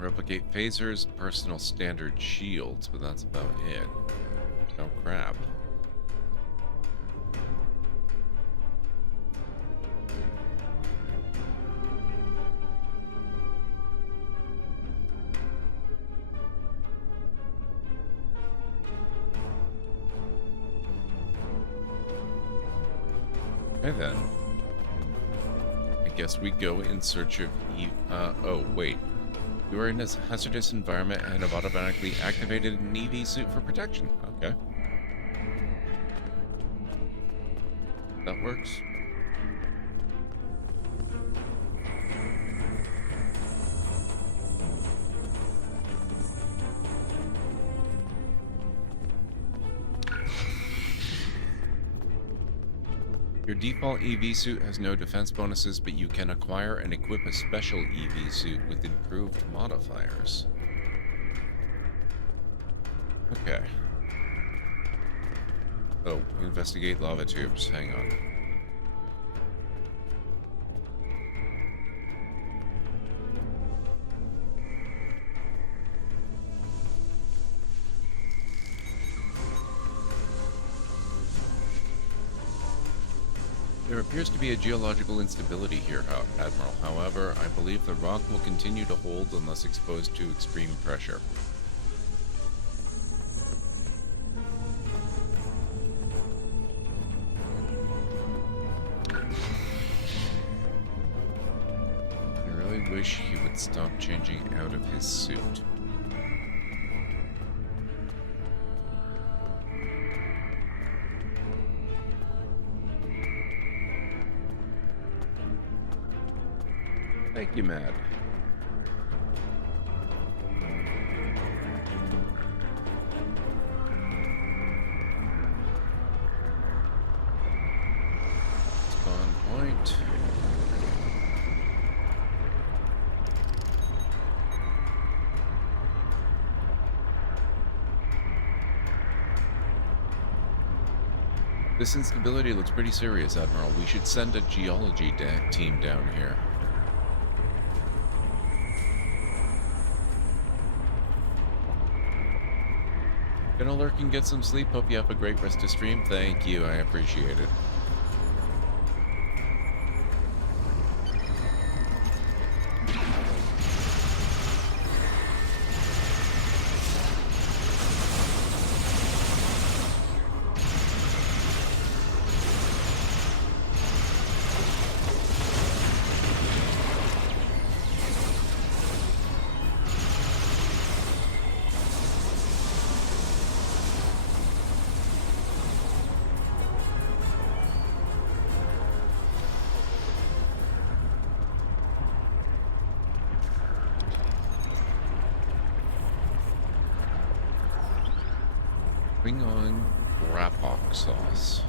Replicate phasers, personal standard shields, but that's about it. Oh crap. Okay then. I guess we go in search of oh wait. You are in a hazardous environment and have automatically activated an EV suit for protection. Okay. That works. Your default EV suit has no defense bonuses, but you can acquire and equip a special EV suit with improved modifiers. Okay. Oh, investigate lava tubes. Hang on. There appears to be a geological instability here, Admiral. However, I believe the rock will continue to hold unless exposed to extreme pressure. I really wish he would stop changing out of his suit. Thank you, Matt. Spawn point. This instability looks pretty serious, Admiral. We should send a geology team down here. Gonna lurk and get some sleep. Hope you have a great rest of stream. Thank you. I appreciate it. Bring on Remak sauce.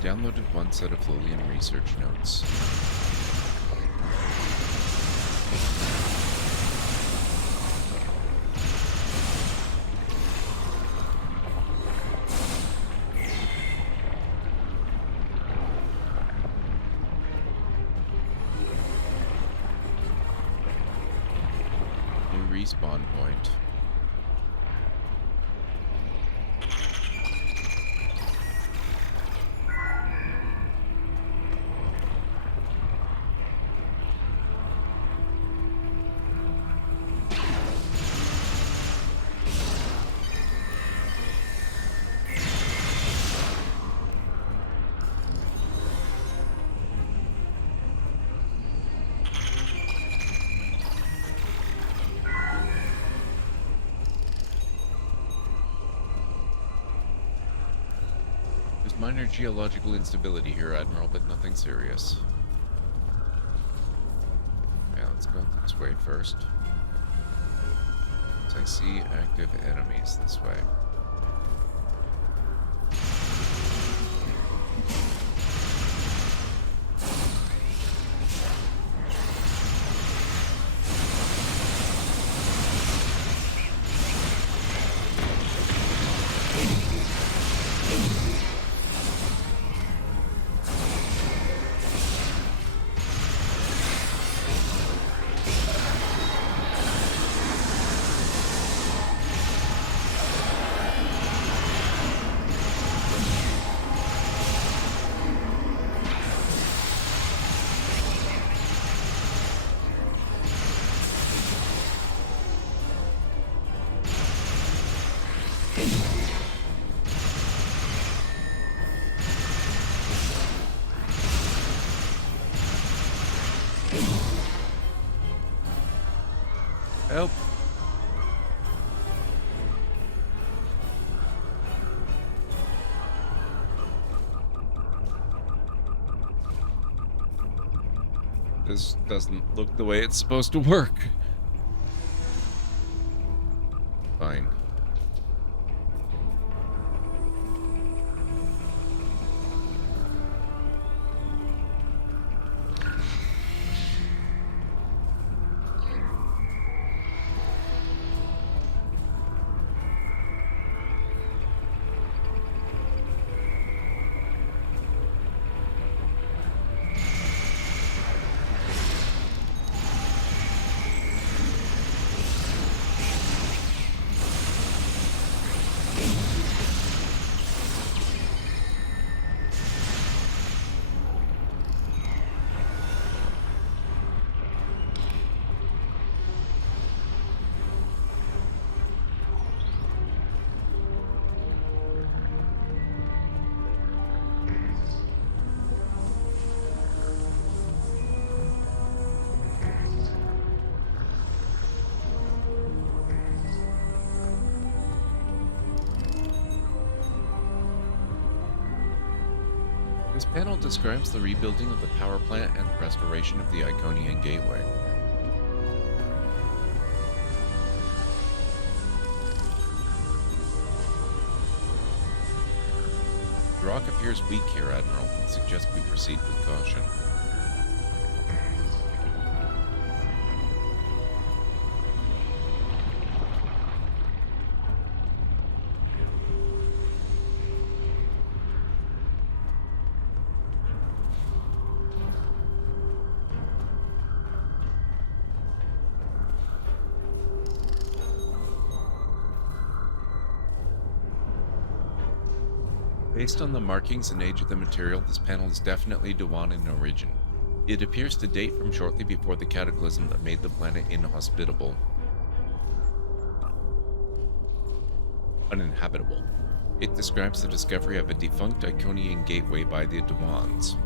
downloaded one set of Lillian research notes. New respawn point. Minor geological instability here, Admiral, but nothing serious. Yeah, let's go this way first. So I see active enemies this way. Help! This doesn't look the way it's supposed to work. Fine. This panel describes the rebuilding of the power plant and the restoration of the Iconian Gateway. The rock appears weak here, Admiral, and suggests we proceed with caution. Based on the markings and age of the material, this panel is definitely Dewan in origin. It appears to date from shortly before the cataclysm that made the planet inhospitable. Uninhabitable. It describes the discovery of a defunct Iconian gateway by the Dewans.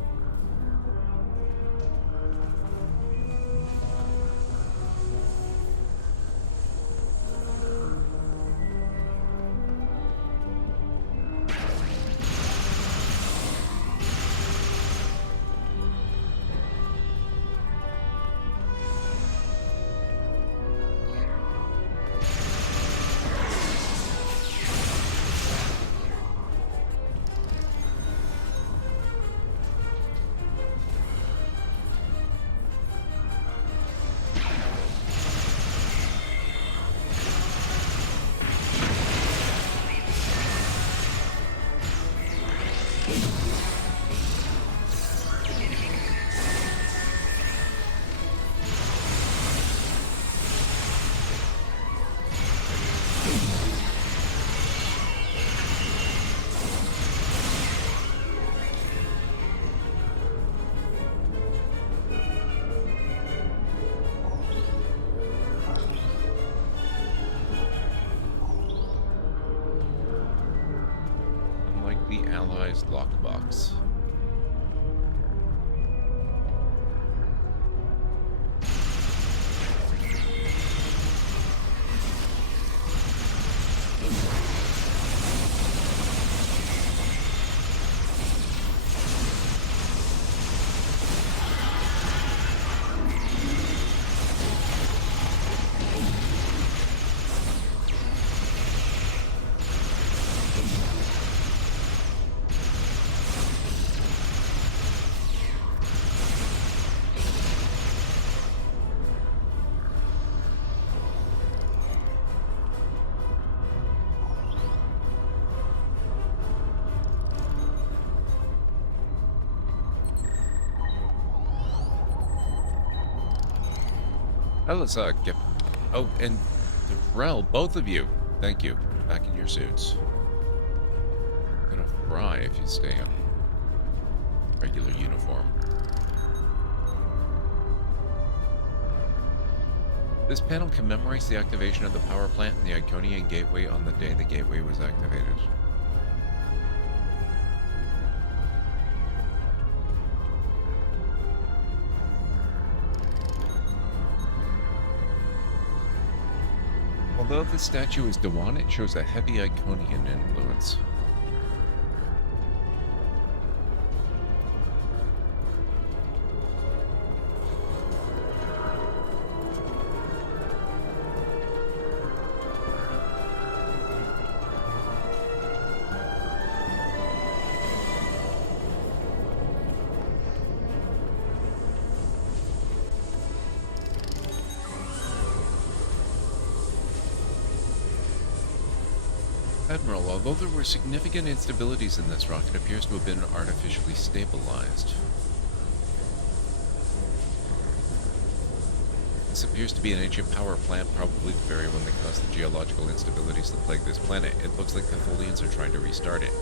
Allies lockbox. Let's get. Oh, and Rel, both of you. Thank you. Back in your suits. You're gonna fry if you stay in regular uniform. This panel commemorates the activation of the power plant in the Iconian Gateway on the day the gateway was activated. Although the statue is Dewan, it shows a heavy Iconian influence. Admiral, although there were significant instabilities in this rock, it appears to have been artificially stabilized. This appears to be an ancient power plant, probably the very one that caused the geological instabilities that plague this planet. It looks like the Tholians are trying to restart it.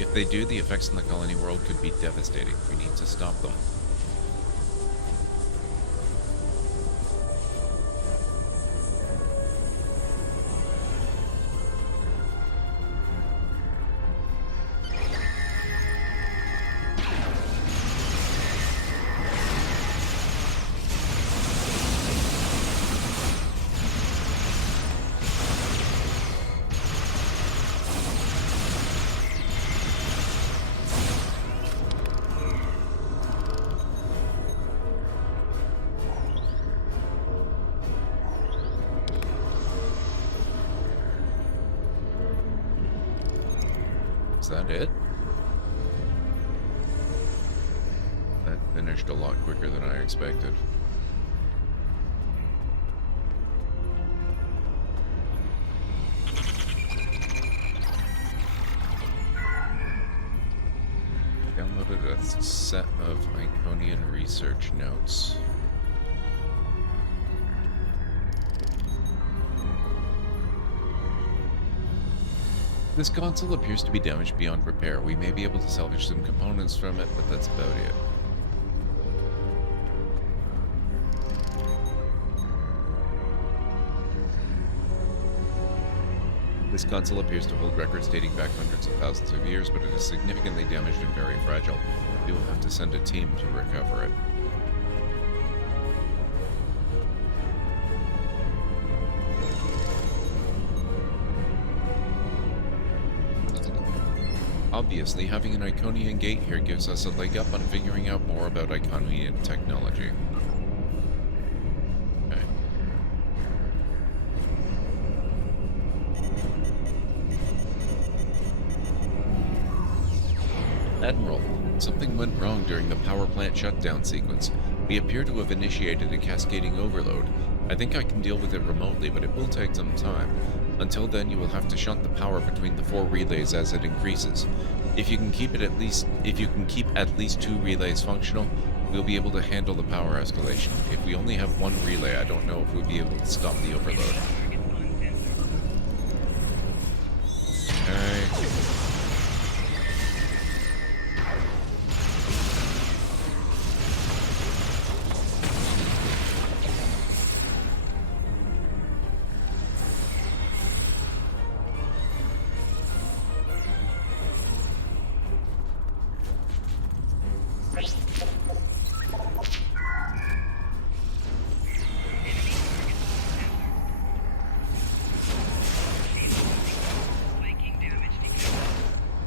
If they do, the effects in the colony world could be devastating. We need to stop them. Is that it? That finished a lot quicker than I expected. Downloaded a set of Iconian research notes. This console appears to be damaged beyond repair. We may be able to salvage some components from it, but that's about it. This console appears to hold records dating back hundreds of thousands of years, but it is significantly damaged and very fragile. We will have to send a team to recover it. Obviously, having an Iconian gate here gives us a leg up on figuring out more about Iconian technology. Okay. Admiral, something went wrong during the power plant shutdown sequence. We appear to have initiated a cascading overload. I think I can deal with it remotely, but it will take some time. Until then, you will have to shunt the power between the 4 relays as it increases. If you can keep at least 2 relays functional, we'll be able to handle the power escalation. If we only have 1 relay, I don't know if we'll be able to stop the overload. Okay.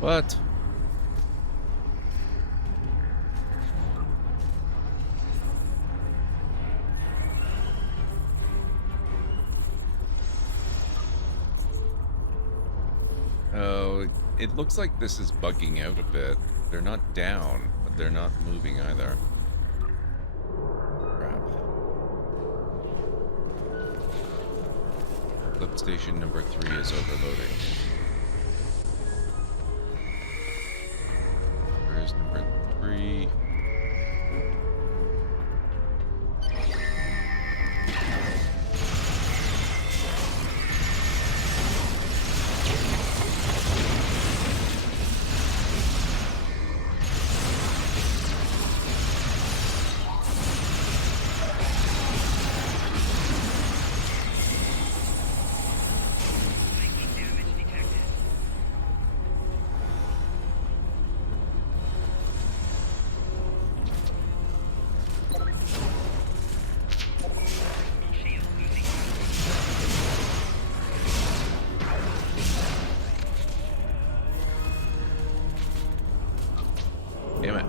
What? Oh, it looks like this is bugging out a bit. They're not down, but they're not moving either. Crap. Flip station number 3 is overloading. Where's number 3? Damn it.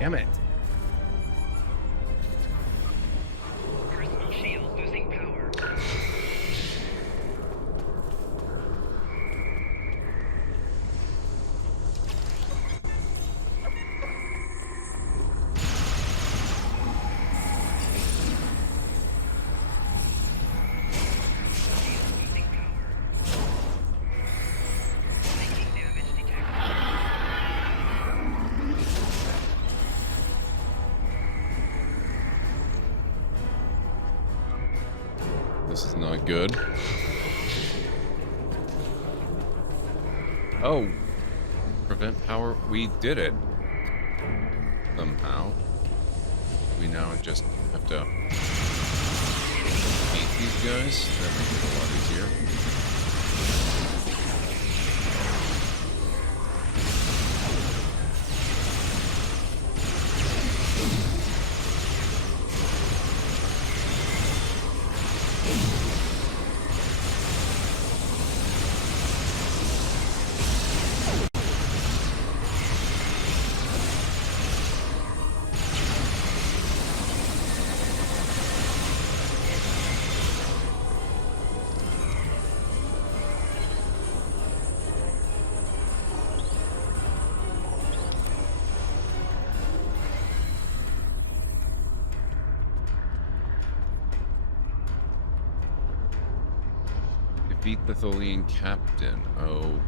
Damn it. Personal shield losing power. This is not good. Oh. Prevent power. We did it. Somehow. We now just have to beat these guys. That makes it a lot easier. Defeat the Tholian captain. Oh.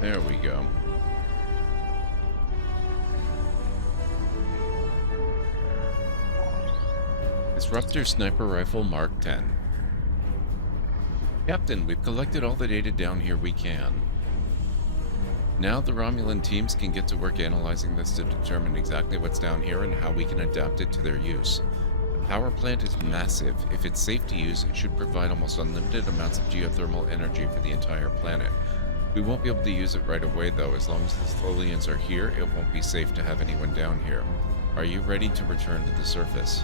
There we go. Disruptor Sniper Rifle Mark 10. Captain, we've collected all the data down here we can. Now the Romulan teams can get to work analyzing this to determine exactly what's down here and how we can adapt it to their use. The power plant is massive. If it's safe to use, it should provide almost unlimited amounts of geothermal energy for the entire planet. We won't be able to use it right away though. As long as the Tholians are here, it won't be safe to have anyone down here. Are you ready to return to the surface?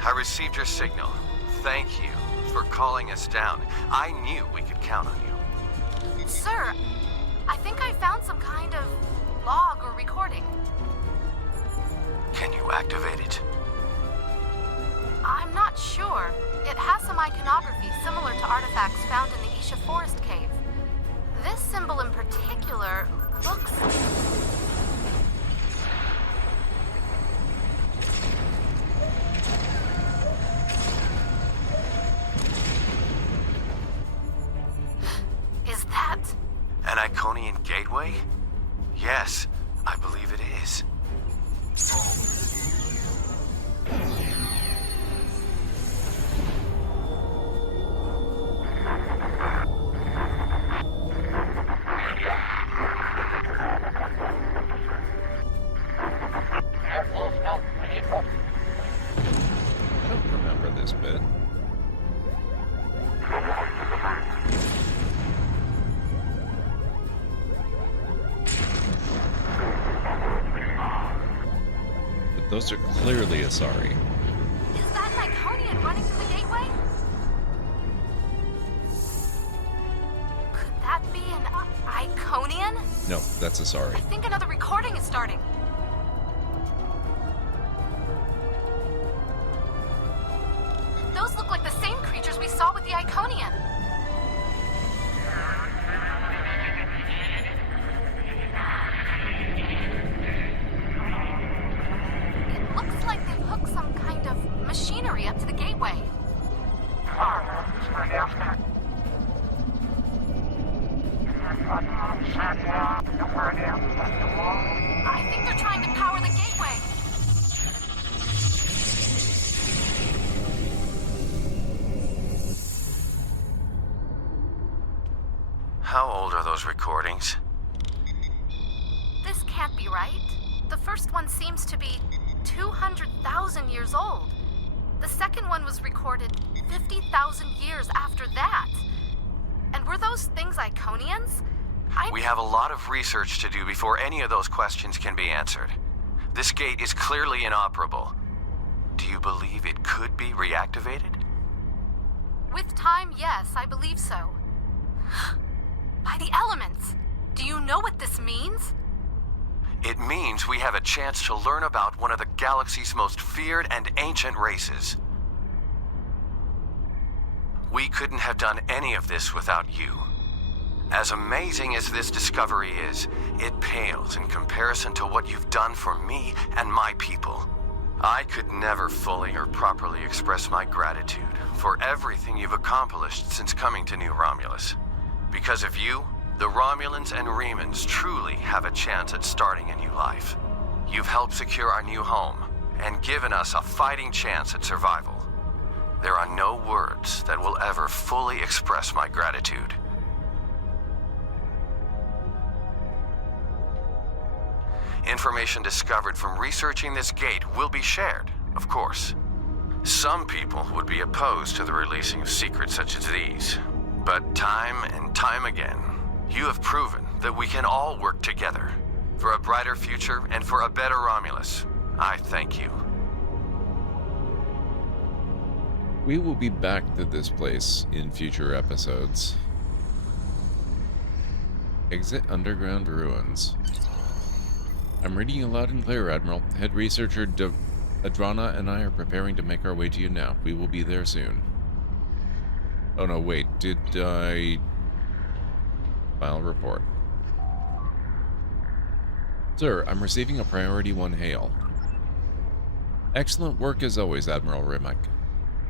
I received your signal. Thank you for calling us down. I knew we could count on you. Sir, I think I found some kind of log or recording. Can you activate it? I'm not sure. It has some iconography similar to artifacts found in the Isha Forest Cave. This symbol in particular looks... Is that... An Iconian gateway? Yes, I believe it is. I don't remember this bit. But those are clearly Asari. Is that an Iconian running through the gateway? Could that be an Iconian? No, that's Asari. I think another recording is starting. Those look like the same creatures we saw with the Iconian. It looks like they've hooked some kind of machinery up to the gateway. I think they're trying to power the gateway. How old are those recordings? This can't be right. The first one seems to be 200,000 years old. The second one was recorded 50,000 years after that. And were those things Iconians? We have a lot of research to do before any of those questions can be answered. This gate is clearly inoperable. Do you believe it could be reactivated? With time, yes, I believe so. By the elements! Do you know what this means? It means we have a chance to learn about one of the galaxy's most feared and ancient races. We couldn't have done any of this without you. As amazing as this discovery is, it pales in comparison to what you've done for me and my people. I could never fully or properly express my gratitude for everything you've accomplished since coming to New Romulus. Because of you, the Romulans and Remans truly have a chance at starting a new life. You've helped secure our new home and given us a fighting chance at survival. There are no words that will ever fully express my gratitude. Information discovered from researching this gate will be shared, of course. Some people would be opposed to the releasing of secrets such as these. But time and time again, you have proven that we can all work together for a brighter future and for a better Romulus. I thank you. We will be back to this place in future episodes. Exit underground ruins. I'm reading you loud and clear, Admiral. Head researcher Adrana and I are preparing to make our way to you now. We will be there soon. Oh no, wait. Did I... File report. Sir, I'm receiving a Priority 1 hail. Excellent work as always, Admiral Remak.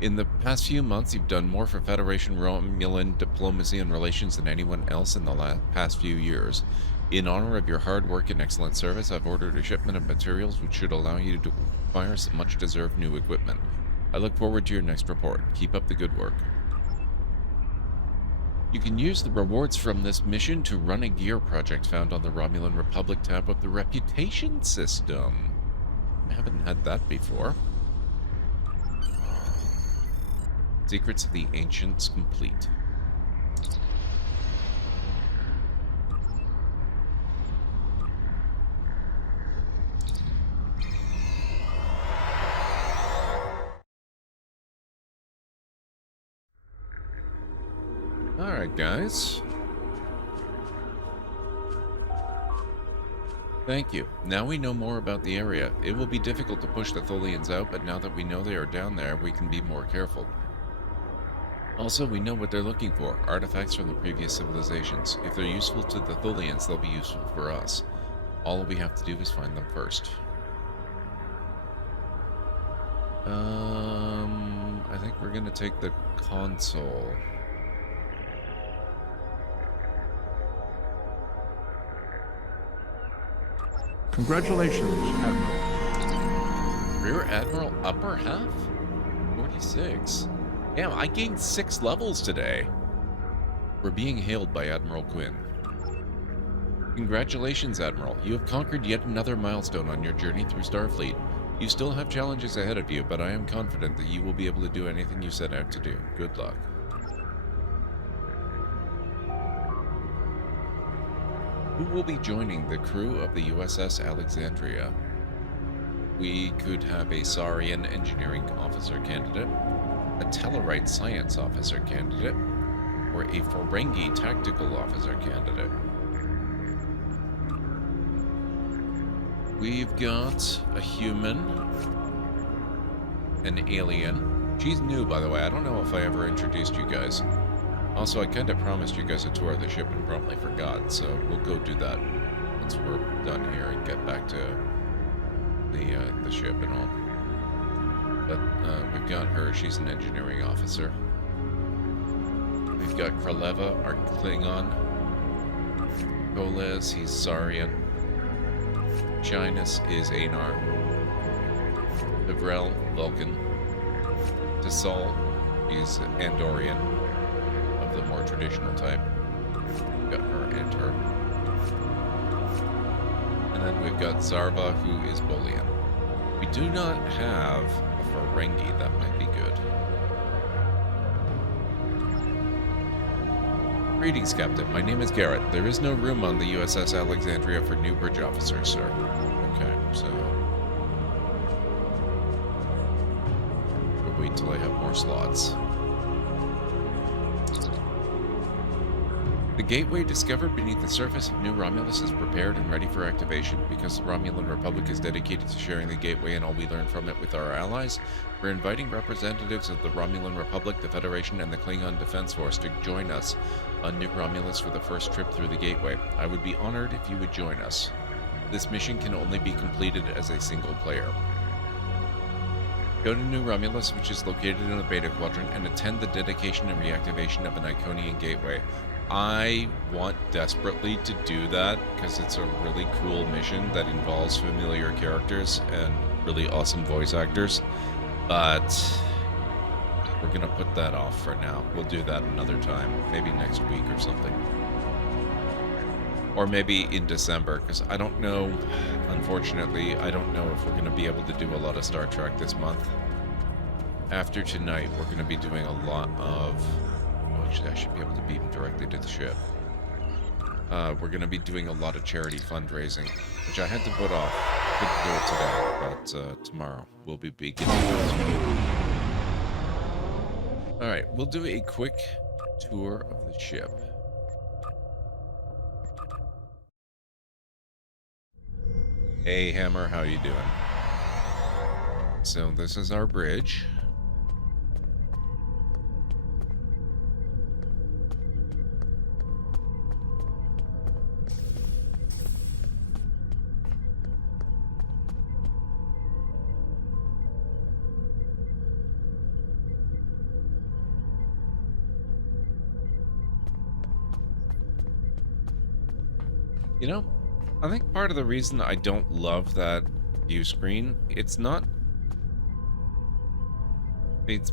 In the past few months, you've done more for Federation Romulan diplomacy and relations than anyone else in the past few years. In honor of your hard work and excellent service, I've ordered a shipment of materials which should allow you to acquire some much-deserved new equipment. I look forward to your next report. Keep up the good work. You can use the rewards from this mission to run a gear project found on the Romulan Republic tab of the reputation system. I haven't had that before. Secrets of the Ancients complete. Alright, guys. Thank you. Now we know more about the area. It will be difficult to push the Tholians out, but now that we know they are down there, we can be more careful. Also, we know what they're looking for, artifacts from the previous civilizations. If they're useful to the Tholians, they'll be useful for us. All we have to do is find them first. I think we're gonna take the console. Congratulations, Admiral. Rear Admiral upper half? 46. Damn, I gained 6 levels today. We're being hailed by Admiral Quinn. Congratulations, Admiral. You have conquered yet another milestone on your journey through Starfleet. You still have challenges ahead of you, but I am confident that you will be able to do anything you set out to do. Good luck. Who will be joining the crew of the USS Alexandria? We could have a Saurian engineering officer candidate, a Tellarite science officer candidate, or a Ferengi tactical officer candidate. We've got a human, an alien. She's new, by the way. I don't know if I ever introduced you guys. Also, I kind of promised you guys a tour of the ship and promptly forgot, so we'll go do that once we're done here and get back to the ship and all. But we've got her. She's an engineering officer. We've got Kraleva, our Klingon. Golez, he's Saurian. Shinus is Anar. Devrel, Vulcan. Tisol, he's Andorian, of the more traditional type. We've got her and her. And then we've got Zarva, who is Bolian. We do not have a Ferengi. That might be good. Greetings, Captain. My name is Garrett. There is no room on the USS Alexandria for new bridge officers, sir. Okay, so we'll wait till I have more slots. The gateway discovered beneath the surface of New Romulus is prepared and ready for activation. Because the Romulan Republic is dedicated to sharing the gateway and all we learn from it with our allies, we're inviting representatives of the Romulan Republic, the Federation, and the Klingon Defense Force to join us on New Romulus for the first trip through the gateway. I would be honored if you would join us. This mission can only be completed as a single player. Go to New Romulus, which is located in the Beta Quadrant, and attend the dedication and reactivation of an Iconian gateway. I want desperately to do that because it's a really cool mission that involves familiar characters and really awesome voice actors, but we're gonna put that off for now. We'll do that another time, maybe next week or something, or maybe in December, because I don't know, unfortunately, I don't know if we're gonna be able to do a lot of Star Trek this month. After tonight, we're gonna be doing a lot of actually, I should be able to beam directly to the ship. We're going to be doing a lot of charity fundraising, which I had to put off. Couldn't do it today, but tomorrow we'll be beginning those. Alright, we'll do a quick tour of the ship. Hey, Hammer, how you doing? So this is our bridge. You know, I think part of the reason I don't love that view screen, it's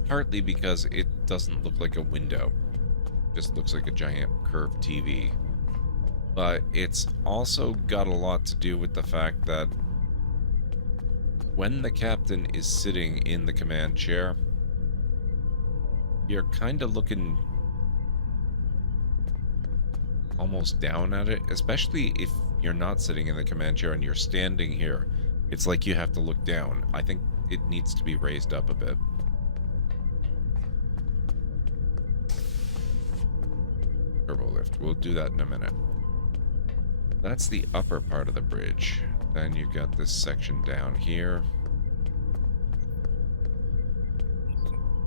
partly because it doesn't look like a window. It just looks like a giant curved TV. But it's also got a lot to do with the fact that when the captain is sitting in the command chair, you're kind of looking almost down at it, especially if you're not sitting in the command chair and you're standing here. It's like you have to look down. I think it needs to be raised up a bit. Turbo lift. We'll do that in a minute. That's the upper part of the bridge. Then you've got this section down here.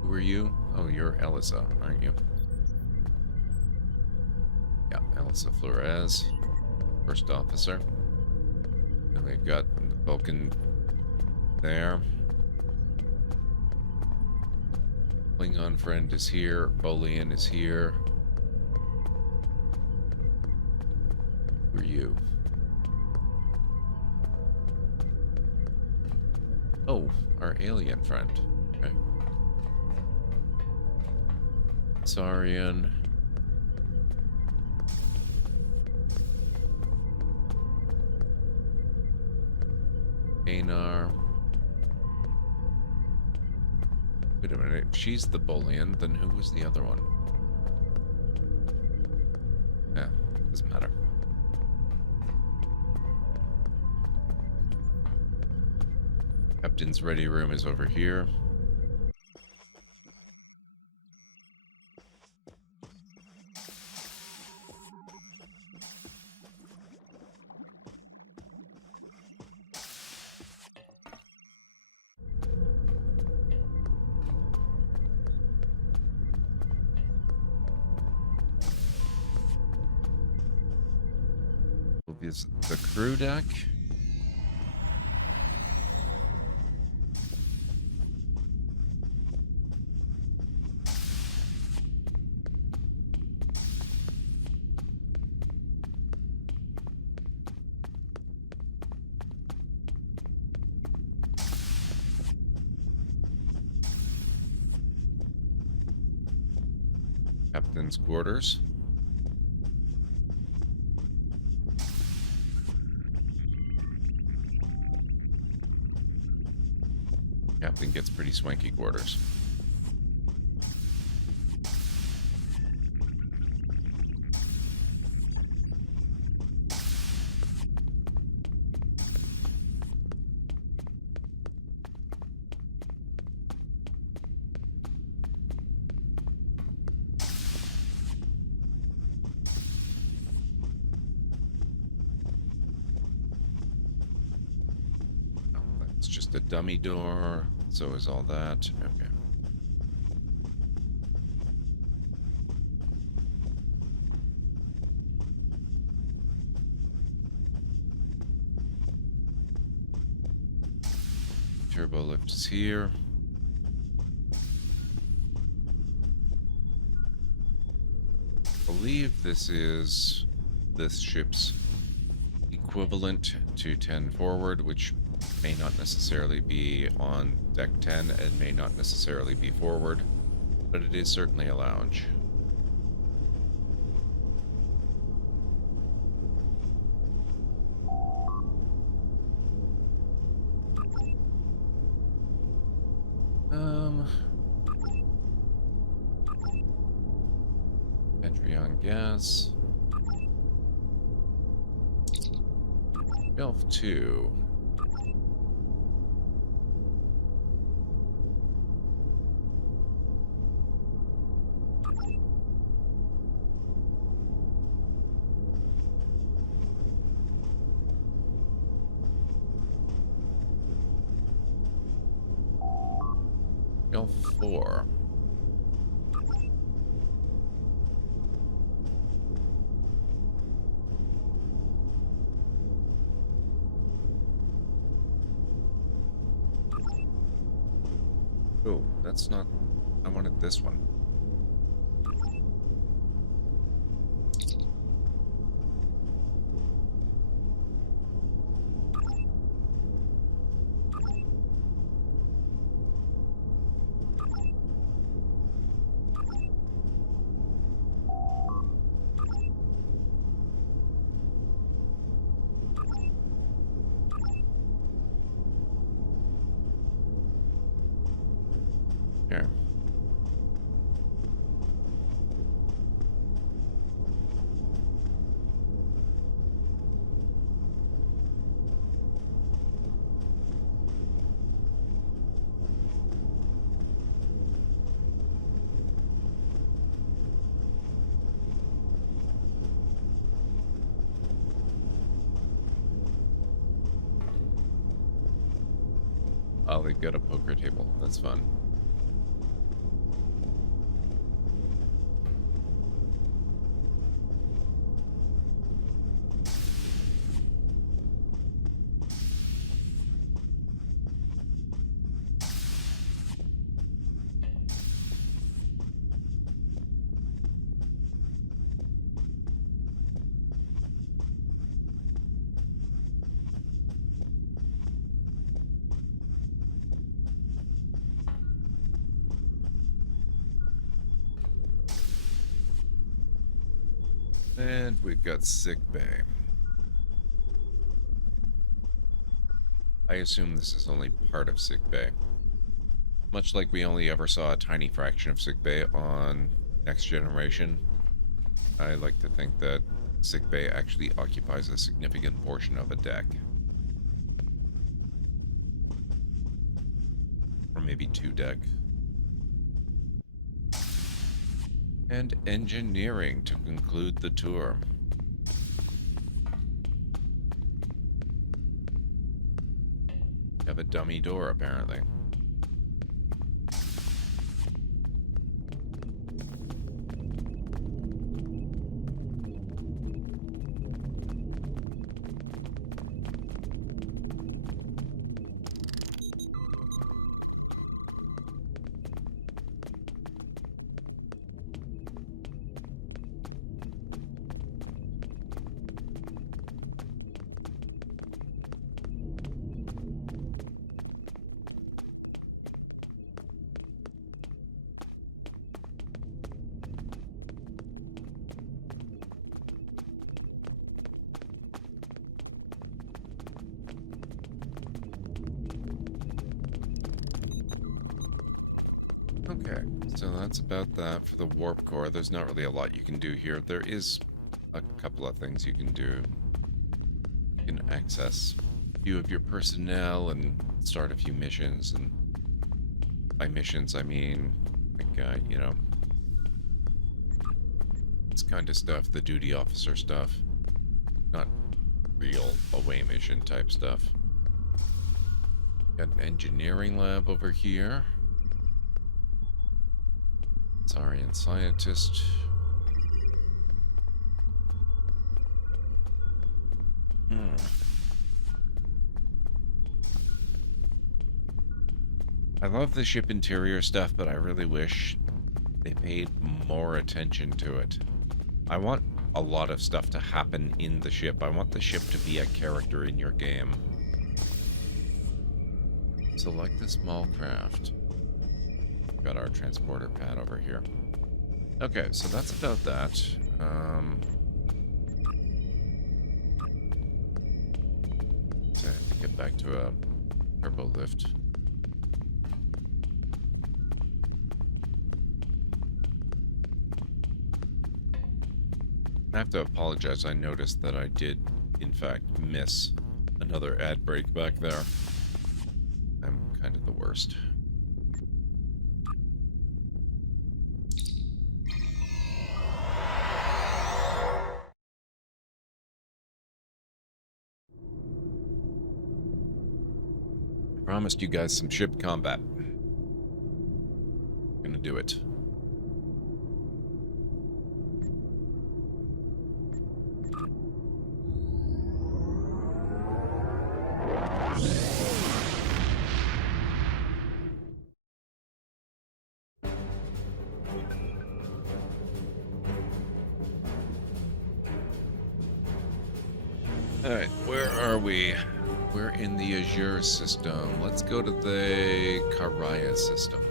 Who are you? Oh, you're Elisa, aren't you? Yeah, Elisa Flores, first officer. And we've got the Vulcan there. Klingon friend is here. Bolian is here. Who are you? Oh, our alien friend. Okay. Saurian. Anar. Wait a minute, if she's the Bolian, then who was the other one? Yeah, doesn't matter. Captain's ready room is over here. Is the crew deck. Captain's quarters. Captain gets pretty swanky quarters. It's just a dummy door. So is all that. Okay. Turbo lift is here. I believe this is this ship's equivalent to 10 forward, which may not necessarily be on deck 10 and may not necessarily be forward, but it is certainly a lounge. Entry on gas. Shelf 2. Shelf 4. Oh, that's not... I wanted this one. Here. Oh, they've got a poker table. That's fun. And we've got sick bay. I assume this is only part of sick bay. Much like we only ever saw a tiny fraction of sick bay on Next Generation, I like to think that sick bay actually occupies a significant portion of a deck. Or maybe 2 deck. And engineering to conclude the tour. Have a dummy door, apparently. Okay, so that's about that for the warp core. There's not really a lot you can do here. There is a couple of things you can do. You can access a few of your personnel and start a few missions, and by missions I mean, like, you know, this kind of stuff, the duty officer stuff. Not real away mission type stuff. Got an engineering lab over here. Saurian scientist. I love the ship interior stuff, but I really wish they paid more attention to it. I want a lot of stuff to happen in the ship. I want the ship to be a character in your game. Select the small craft. Got our transporter pad over here. Okay, so that's about that. So I have to get back to a turbo lift. I have to apologize. I noticed that I did, in fact, miss another ad break back there. I'm kind of the worst. Promised you guys some ship combat. Gonna do it. Alright, where are we? We're in the Azure system. Let's go to the Karaya system.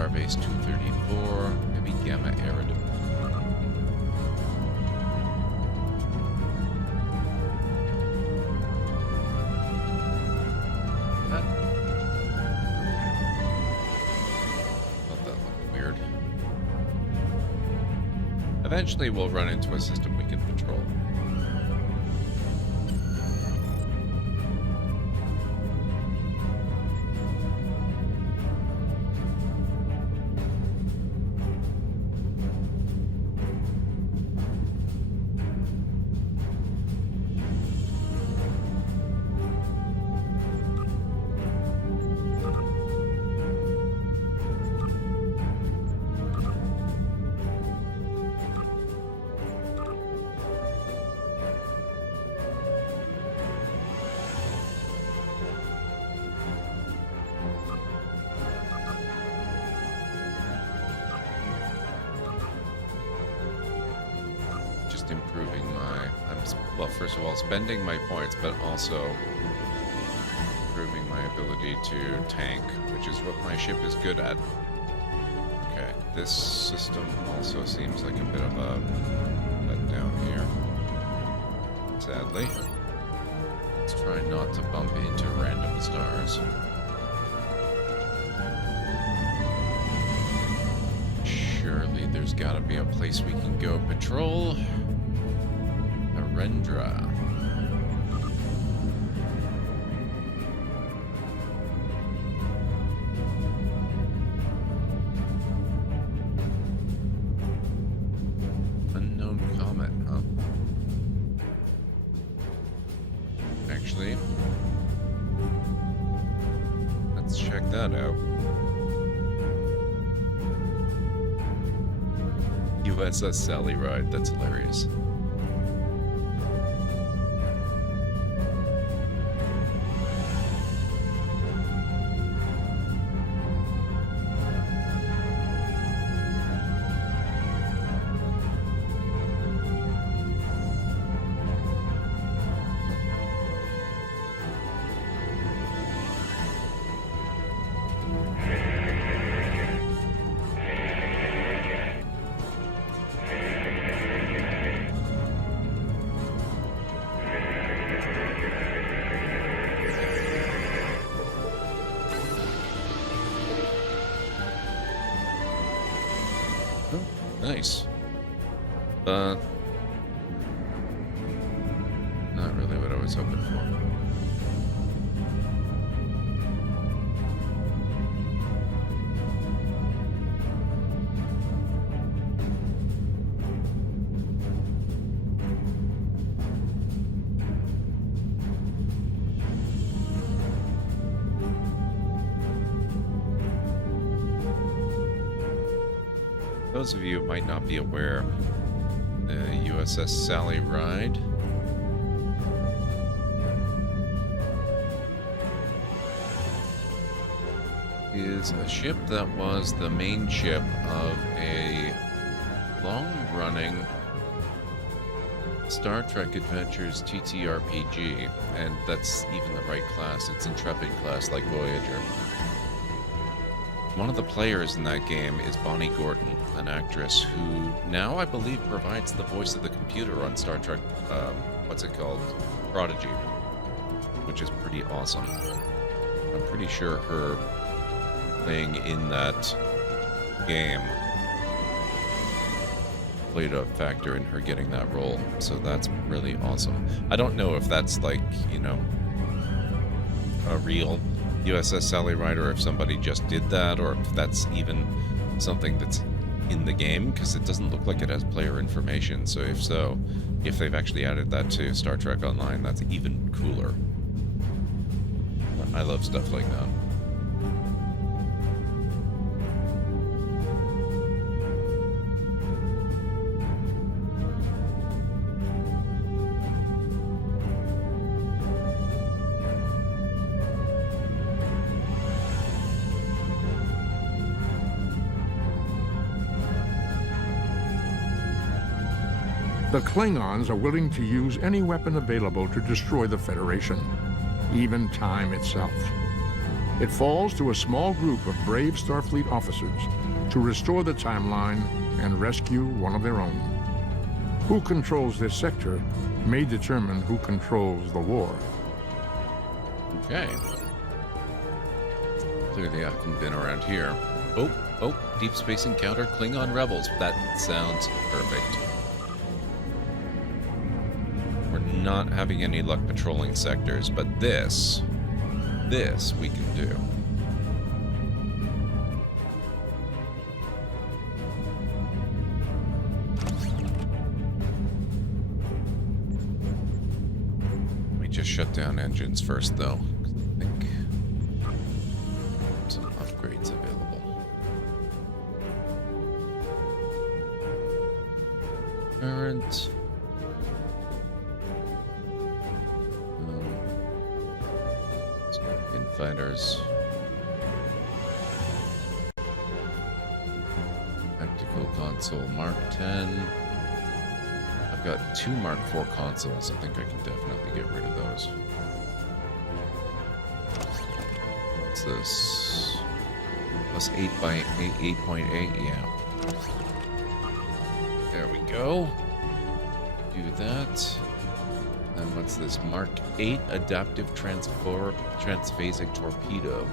Starbase 234, maybe Gamma Aerodom. Thought that looked weird. Eventually we'll run into a system we can patrol. Improving my, well, first of all, spending my points, but also improving my ability to tank, which is what my ship is good at. Okay, this system also seems like a bit of a letdown here, sadly. Let's try not to bump into random stars. Surely there's gotta be a place we can go patrol. Rendra. Unknown comet, huh? Actually, let's check that out. USS Sally Ride, that's hilarious. Nice. But not really what I was hoping for. Those of you who might not be aware, the USS Sally Ride is a ship that was the main ship of a long-running Star Trek Adventures TTRPG, and that's even the right class. It's Intrepid class, like Voyager. One of the players in that game is Bonnie Gordon, an actress who now, I believe, provides the voice of the computer on Star Trek, what's it called? Prodigy, which is pretty awesome. I'm pretty sure her playing in that game played a factor in her getting that role, so that's really awesome. I don't know if that's like, you know, a real USS Sally Ride, or if somebody just did that, or if that's even something that's in the game, because it doesn't look like it has player information. So if they've actually added that to Star Trek Online, that's even cooler. I love stuff like that. The Klingons are willing to use any weapon available to destroy the Federation, even time itself. It falls to a small group of brave Starfleet officers to restore the timeline and rescue one of their own. Who controls this sector may determine who controls the war. Okay. Clearly I haven't been around here. Oh, deep space encounter Klingon rebels. That sounds perfect. We're not having any luck patrolling sectors, but this we can do. Let me just shut down engines first, though. I think some upgrades available. Current. Fighters. Tactical console Mark 10. I've got 2 Mark 4 consoles. I think I can definitely get rid of those. What's this? Plus 8 by 8.8. Yeah. There we go. Do that. And what's this? Mark 8 Adaptive Transphasic Torpedo.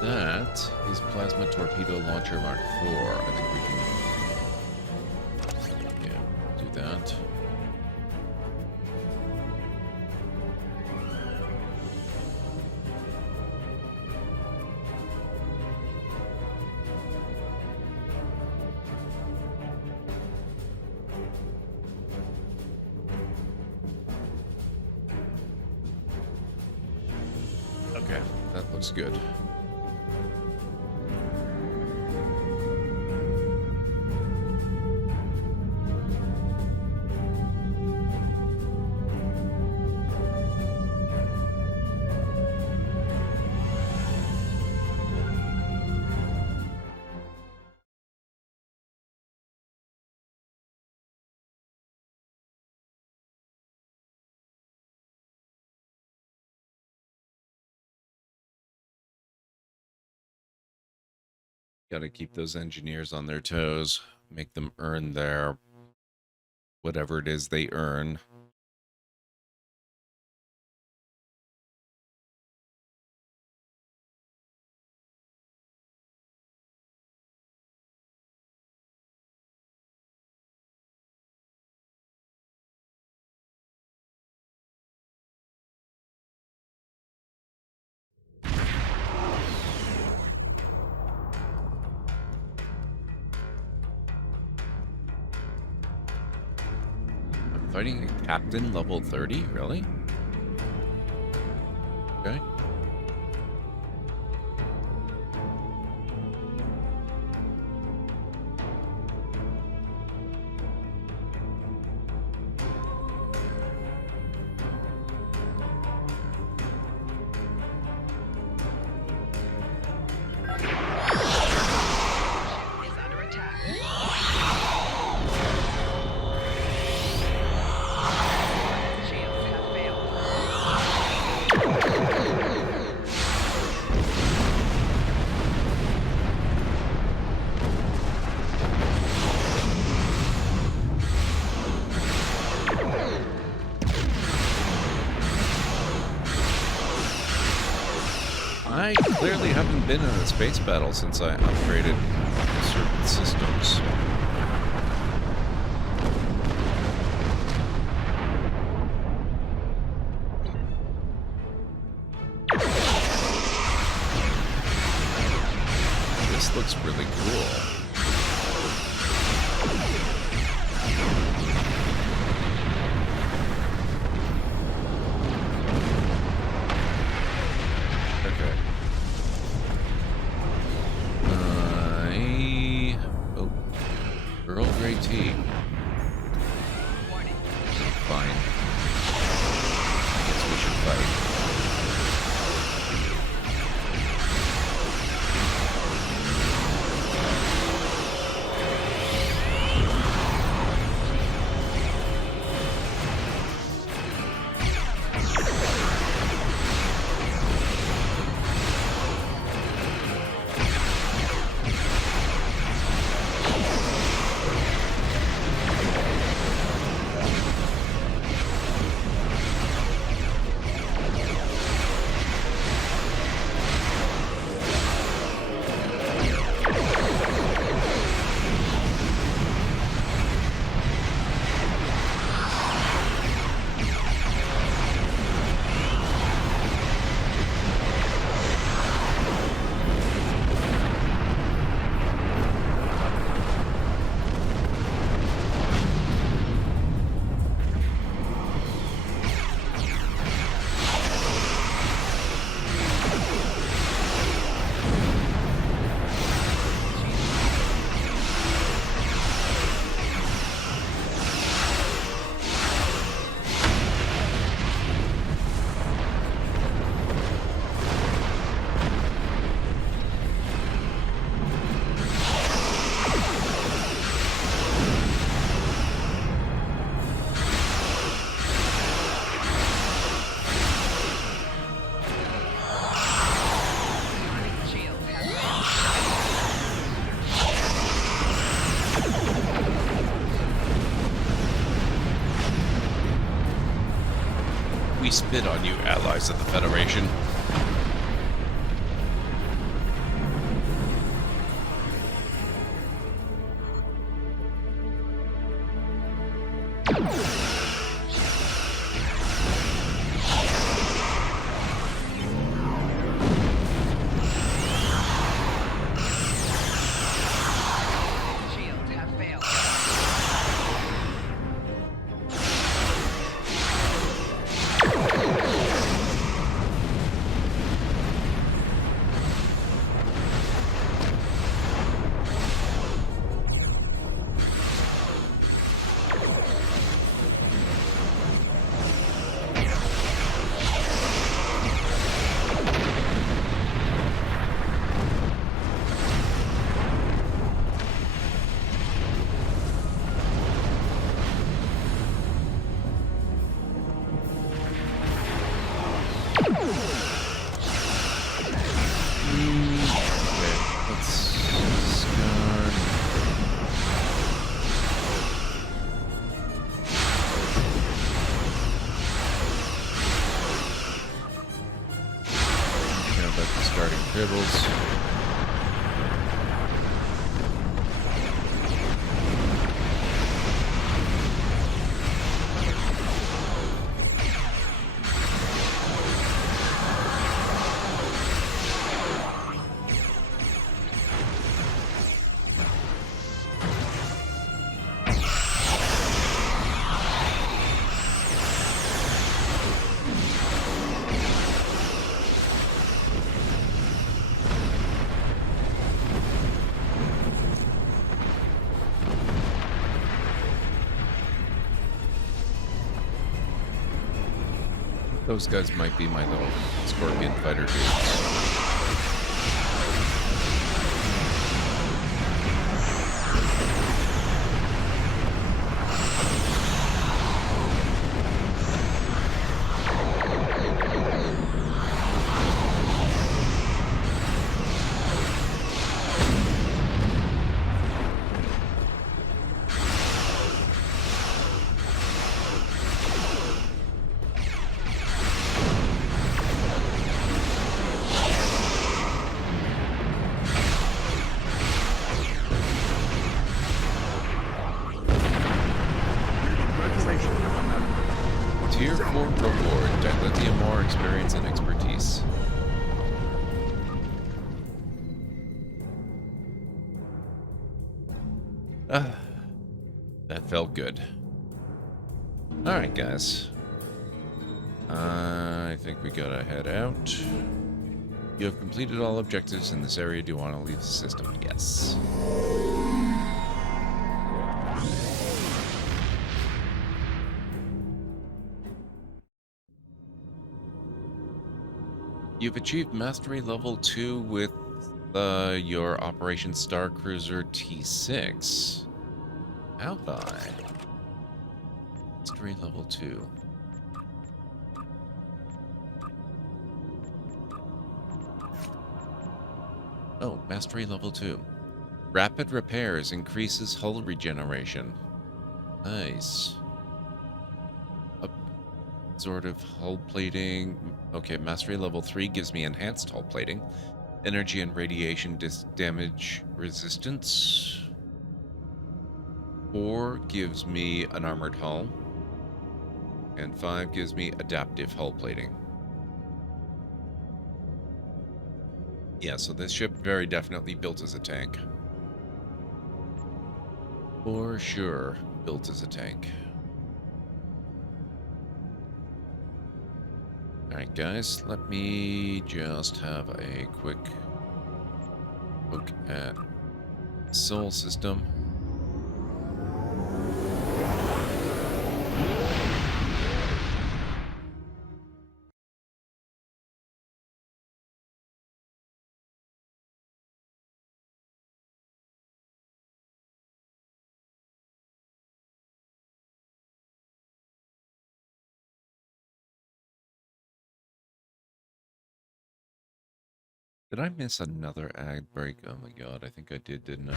That is Plasma Torpedo Launcher Mark 4. I think we can... Yeah, do that. Okay, that looks good. Got to keep those engineers on their toes, make them earn their whatever it is they earn. Fighting a captain level 30? Really? Okay. I clearly haven't been in a space battle since I upgraded certain systems. This looks really cool. spit on you, allies of the Federation. Shields have failed. Dribbles. Those guys might be my little scorpion fighter dudes. Tier 4 reward, dilithium more experience and expertise. That felt good. Alright, guys. I think we gotta head out. You have completed all objectives in this area. Do you want to leave the system? Yes. You've achieved Mastery Level 2 with your Operation Star Cruiser T6. Have I? Mastery Level 2. Oh, Mastery Level 2. Rapid Repairs increases hull regeneration. Nice. Sort of hull plating. Okay, Mastery Level 3 gives me enhanced hull plating. Energy and radiation damage resistance. 4 gives me an armored hull. And 5 gives me adaptive hull plating. Yeah, so this ship very definitely built as a tank. For sure, built as a tank. Alright guys, let me just have a quick look at Sol System. Did I miss another ad break? Oh my god, I think I did, didn't I?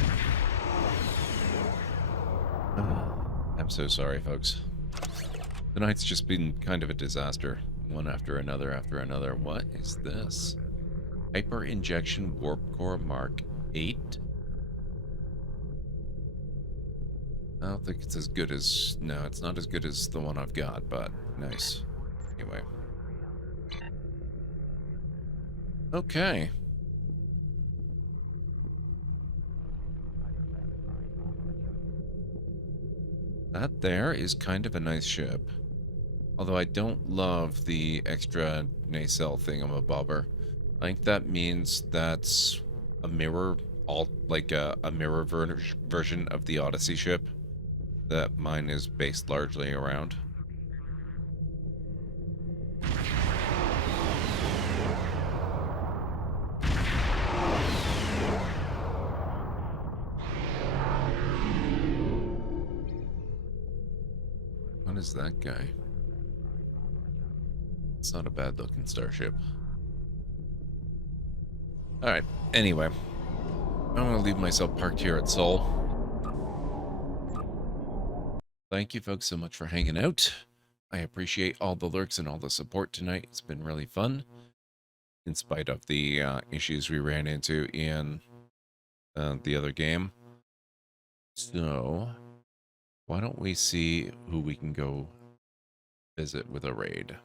I'm so sorry, folks. Tonight's just been kind of a disaster. one after another. What is this? Hyper Injection Warp Core Mark 8? I don't think it's as good as... No, it's not as good as the one I've got, but nice. Anyway. Okay. That there is kind of a nice ship. Although I don't love the extra nacelle thingamabobber. I think that means that's a mirror, like a mirror version of the Odyssey ship that mine is based largely around. What is that guy? It's not a bad looking starship. Alright, anyway. I'm going to leave myself parked here at Sol. Thank you folks so much for hanging out. I appreciate all the lurks and all the support tonight. It's been really fun. In spite of the issues we ran into in the other game. So, why don't we see who we can go visit with a raid.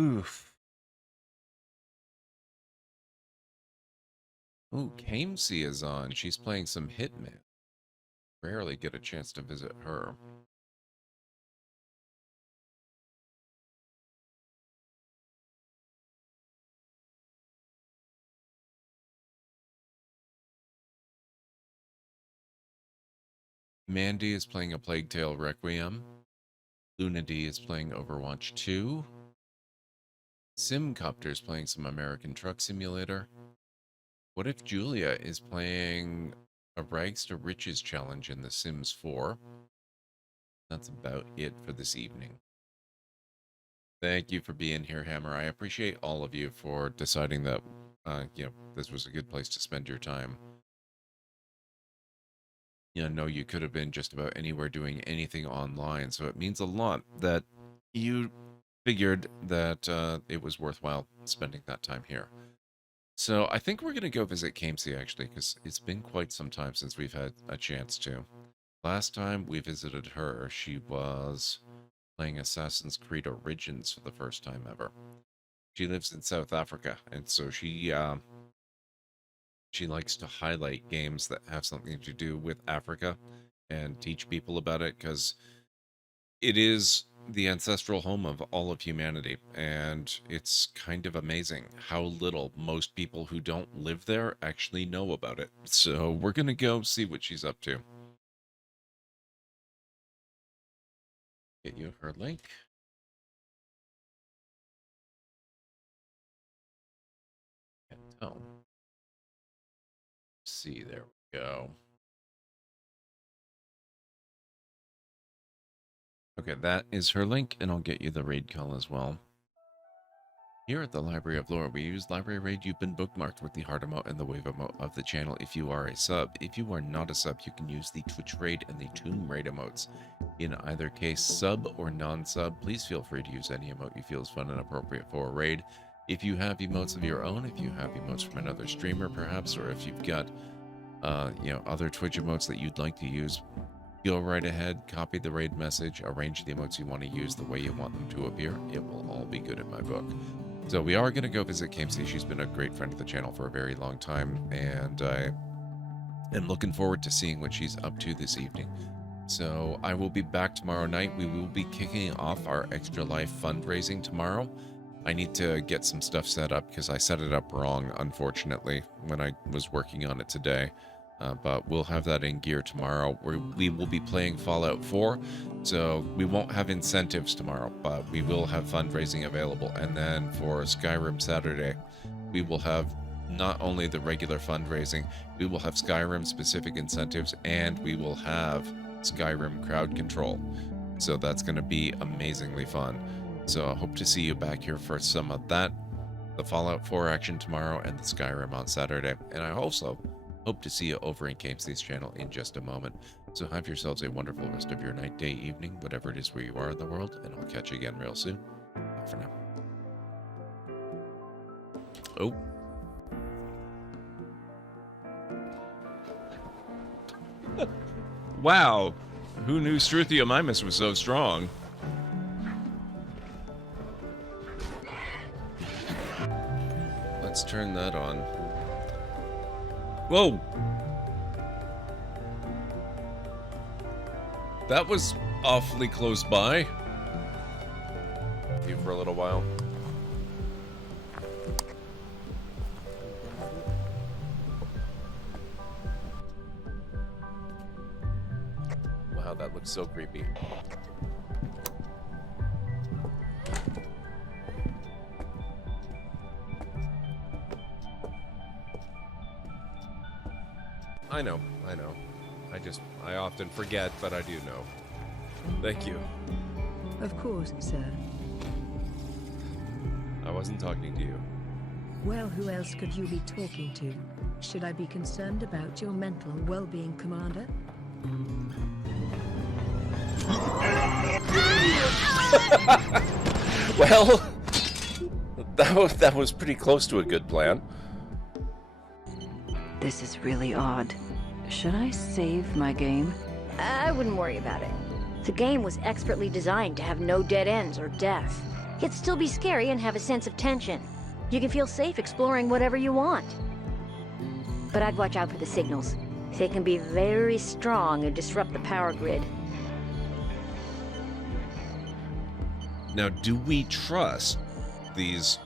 Oof. Oh, Kamesy is on. She's playing some Hitman. Rarely get a chance to visit her. Mandy is playing A Plague Tale Requiem. Luna D is playing Overwatch 2. Simcopter is playing some American Truck Simulator. What if Julia is playing a Rags to Riches challenge in The Sims 4? That's about it for this evening. Thank you for being here, Hammer. I appreciate all of you for deciding that, this was a good place to spend your time. I know you could have been just about anywhere doing anything online, so it means a lot that you figured that it was worthwhile spending that time here. So I think we're going to go visit Kamesy, actually, because it's been quite some time since we've had a chance to. Last time we visited her, she was playing Assassin's Creed Origins for the first time ever. She lives in South Africa, and so she likes to highlight games that have something to do with Africa and teach people about it, because it is the ancestral home of all of humanity, and it's kind of amazing how little most people who don't live there actually know about it. So we're going to go see what she's up to. Get you her link. Can't tell. See, there we go. Okay, that is her link, and I'll get you the raid call as well. Here at the Library of Lore, we use Library Raid. You've been bookmarked with the heart emote and the wave emote of the channel if you are a sub. If you are not a sub, you can use the Twitch Raid and the Tomb Raid emotes. In either case, sub or non-sub, please feel free to use any emote you feel is fun and appropriate for a raid. If you have emotes of your own, if you have emotes from another streamer perhaps, or if you've got other Twitch emotes that you'd like to use, go right ahead, copy the raid message, arrange the emotes you want to use the way you want them to appear. It will all be good in my book. So we are going to go visit Kamesy. She's been a great friend of the channel for a very long time, and I am looking forward to seeing what she's up to this evening. So I will be back tomorrow night. We will be kicking off our Extra Life fundraising tomorrow. I need to get some stuff set up because I set it up wrong, unfortunately, when I was working on it today. But we'll have that in gear tomorrow. We will be playing Fallout 4, so we won't have incentives tomorrow, but we will have fundraising available. And then for Skyrim Saturday, we will have not only the regular fundraising, we will have Skyrim specific incentives, and we will have Skyrim crowd control. So that's going to be amazingly fun. So I hope to see you back here for some of that, the Fallout 4 action tomorrow, and the Skyrim on Saturday. And I also hope to see you over in Kamesy's channel in just a moment. So have yourselves a wonderful rest of your night, day, evening, whatever it is where you are in the world, and I'll catch you again real soon. Bye for now. Oh. Wow. Who knew Struthiomimus was so strong? Let's turn that on. Whoa! That was awfully close by. You for a little while. Wow, that looks so creepy. I know. I often forget, but I do know. Thank you. Of course, sir. I wasn't talking to you. Well, who else could you be talking to? Should I be concerned about your mental well-being, Commander? Well, that was pretty close to a good plan. This is really odd. Should I save my game? I wouldn't worry about it. The game was expertly designed to have no dead ends or death. Yet still be scary and have a sense of tension. You can feel safe exploring whatever you want. But I'd watch out for the signals. They can be very strong and disrupt the power grid. Now, do we trust these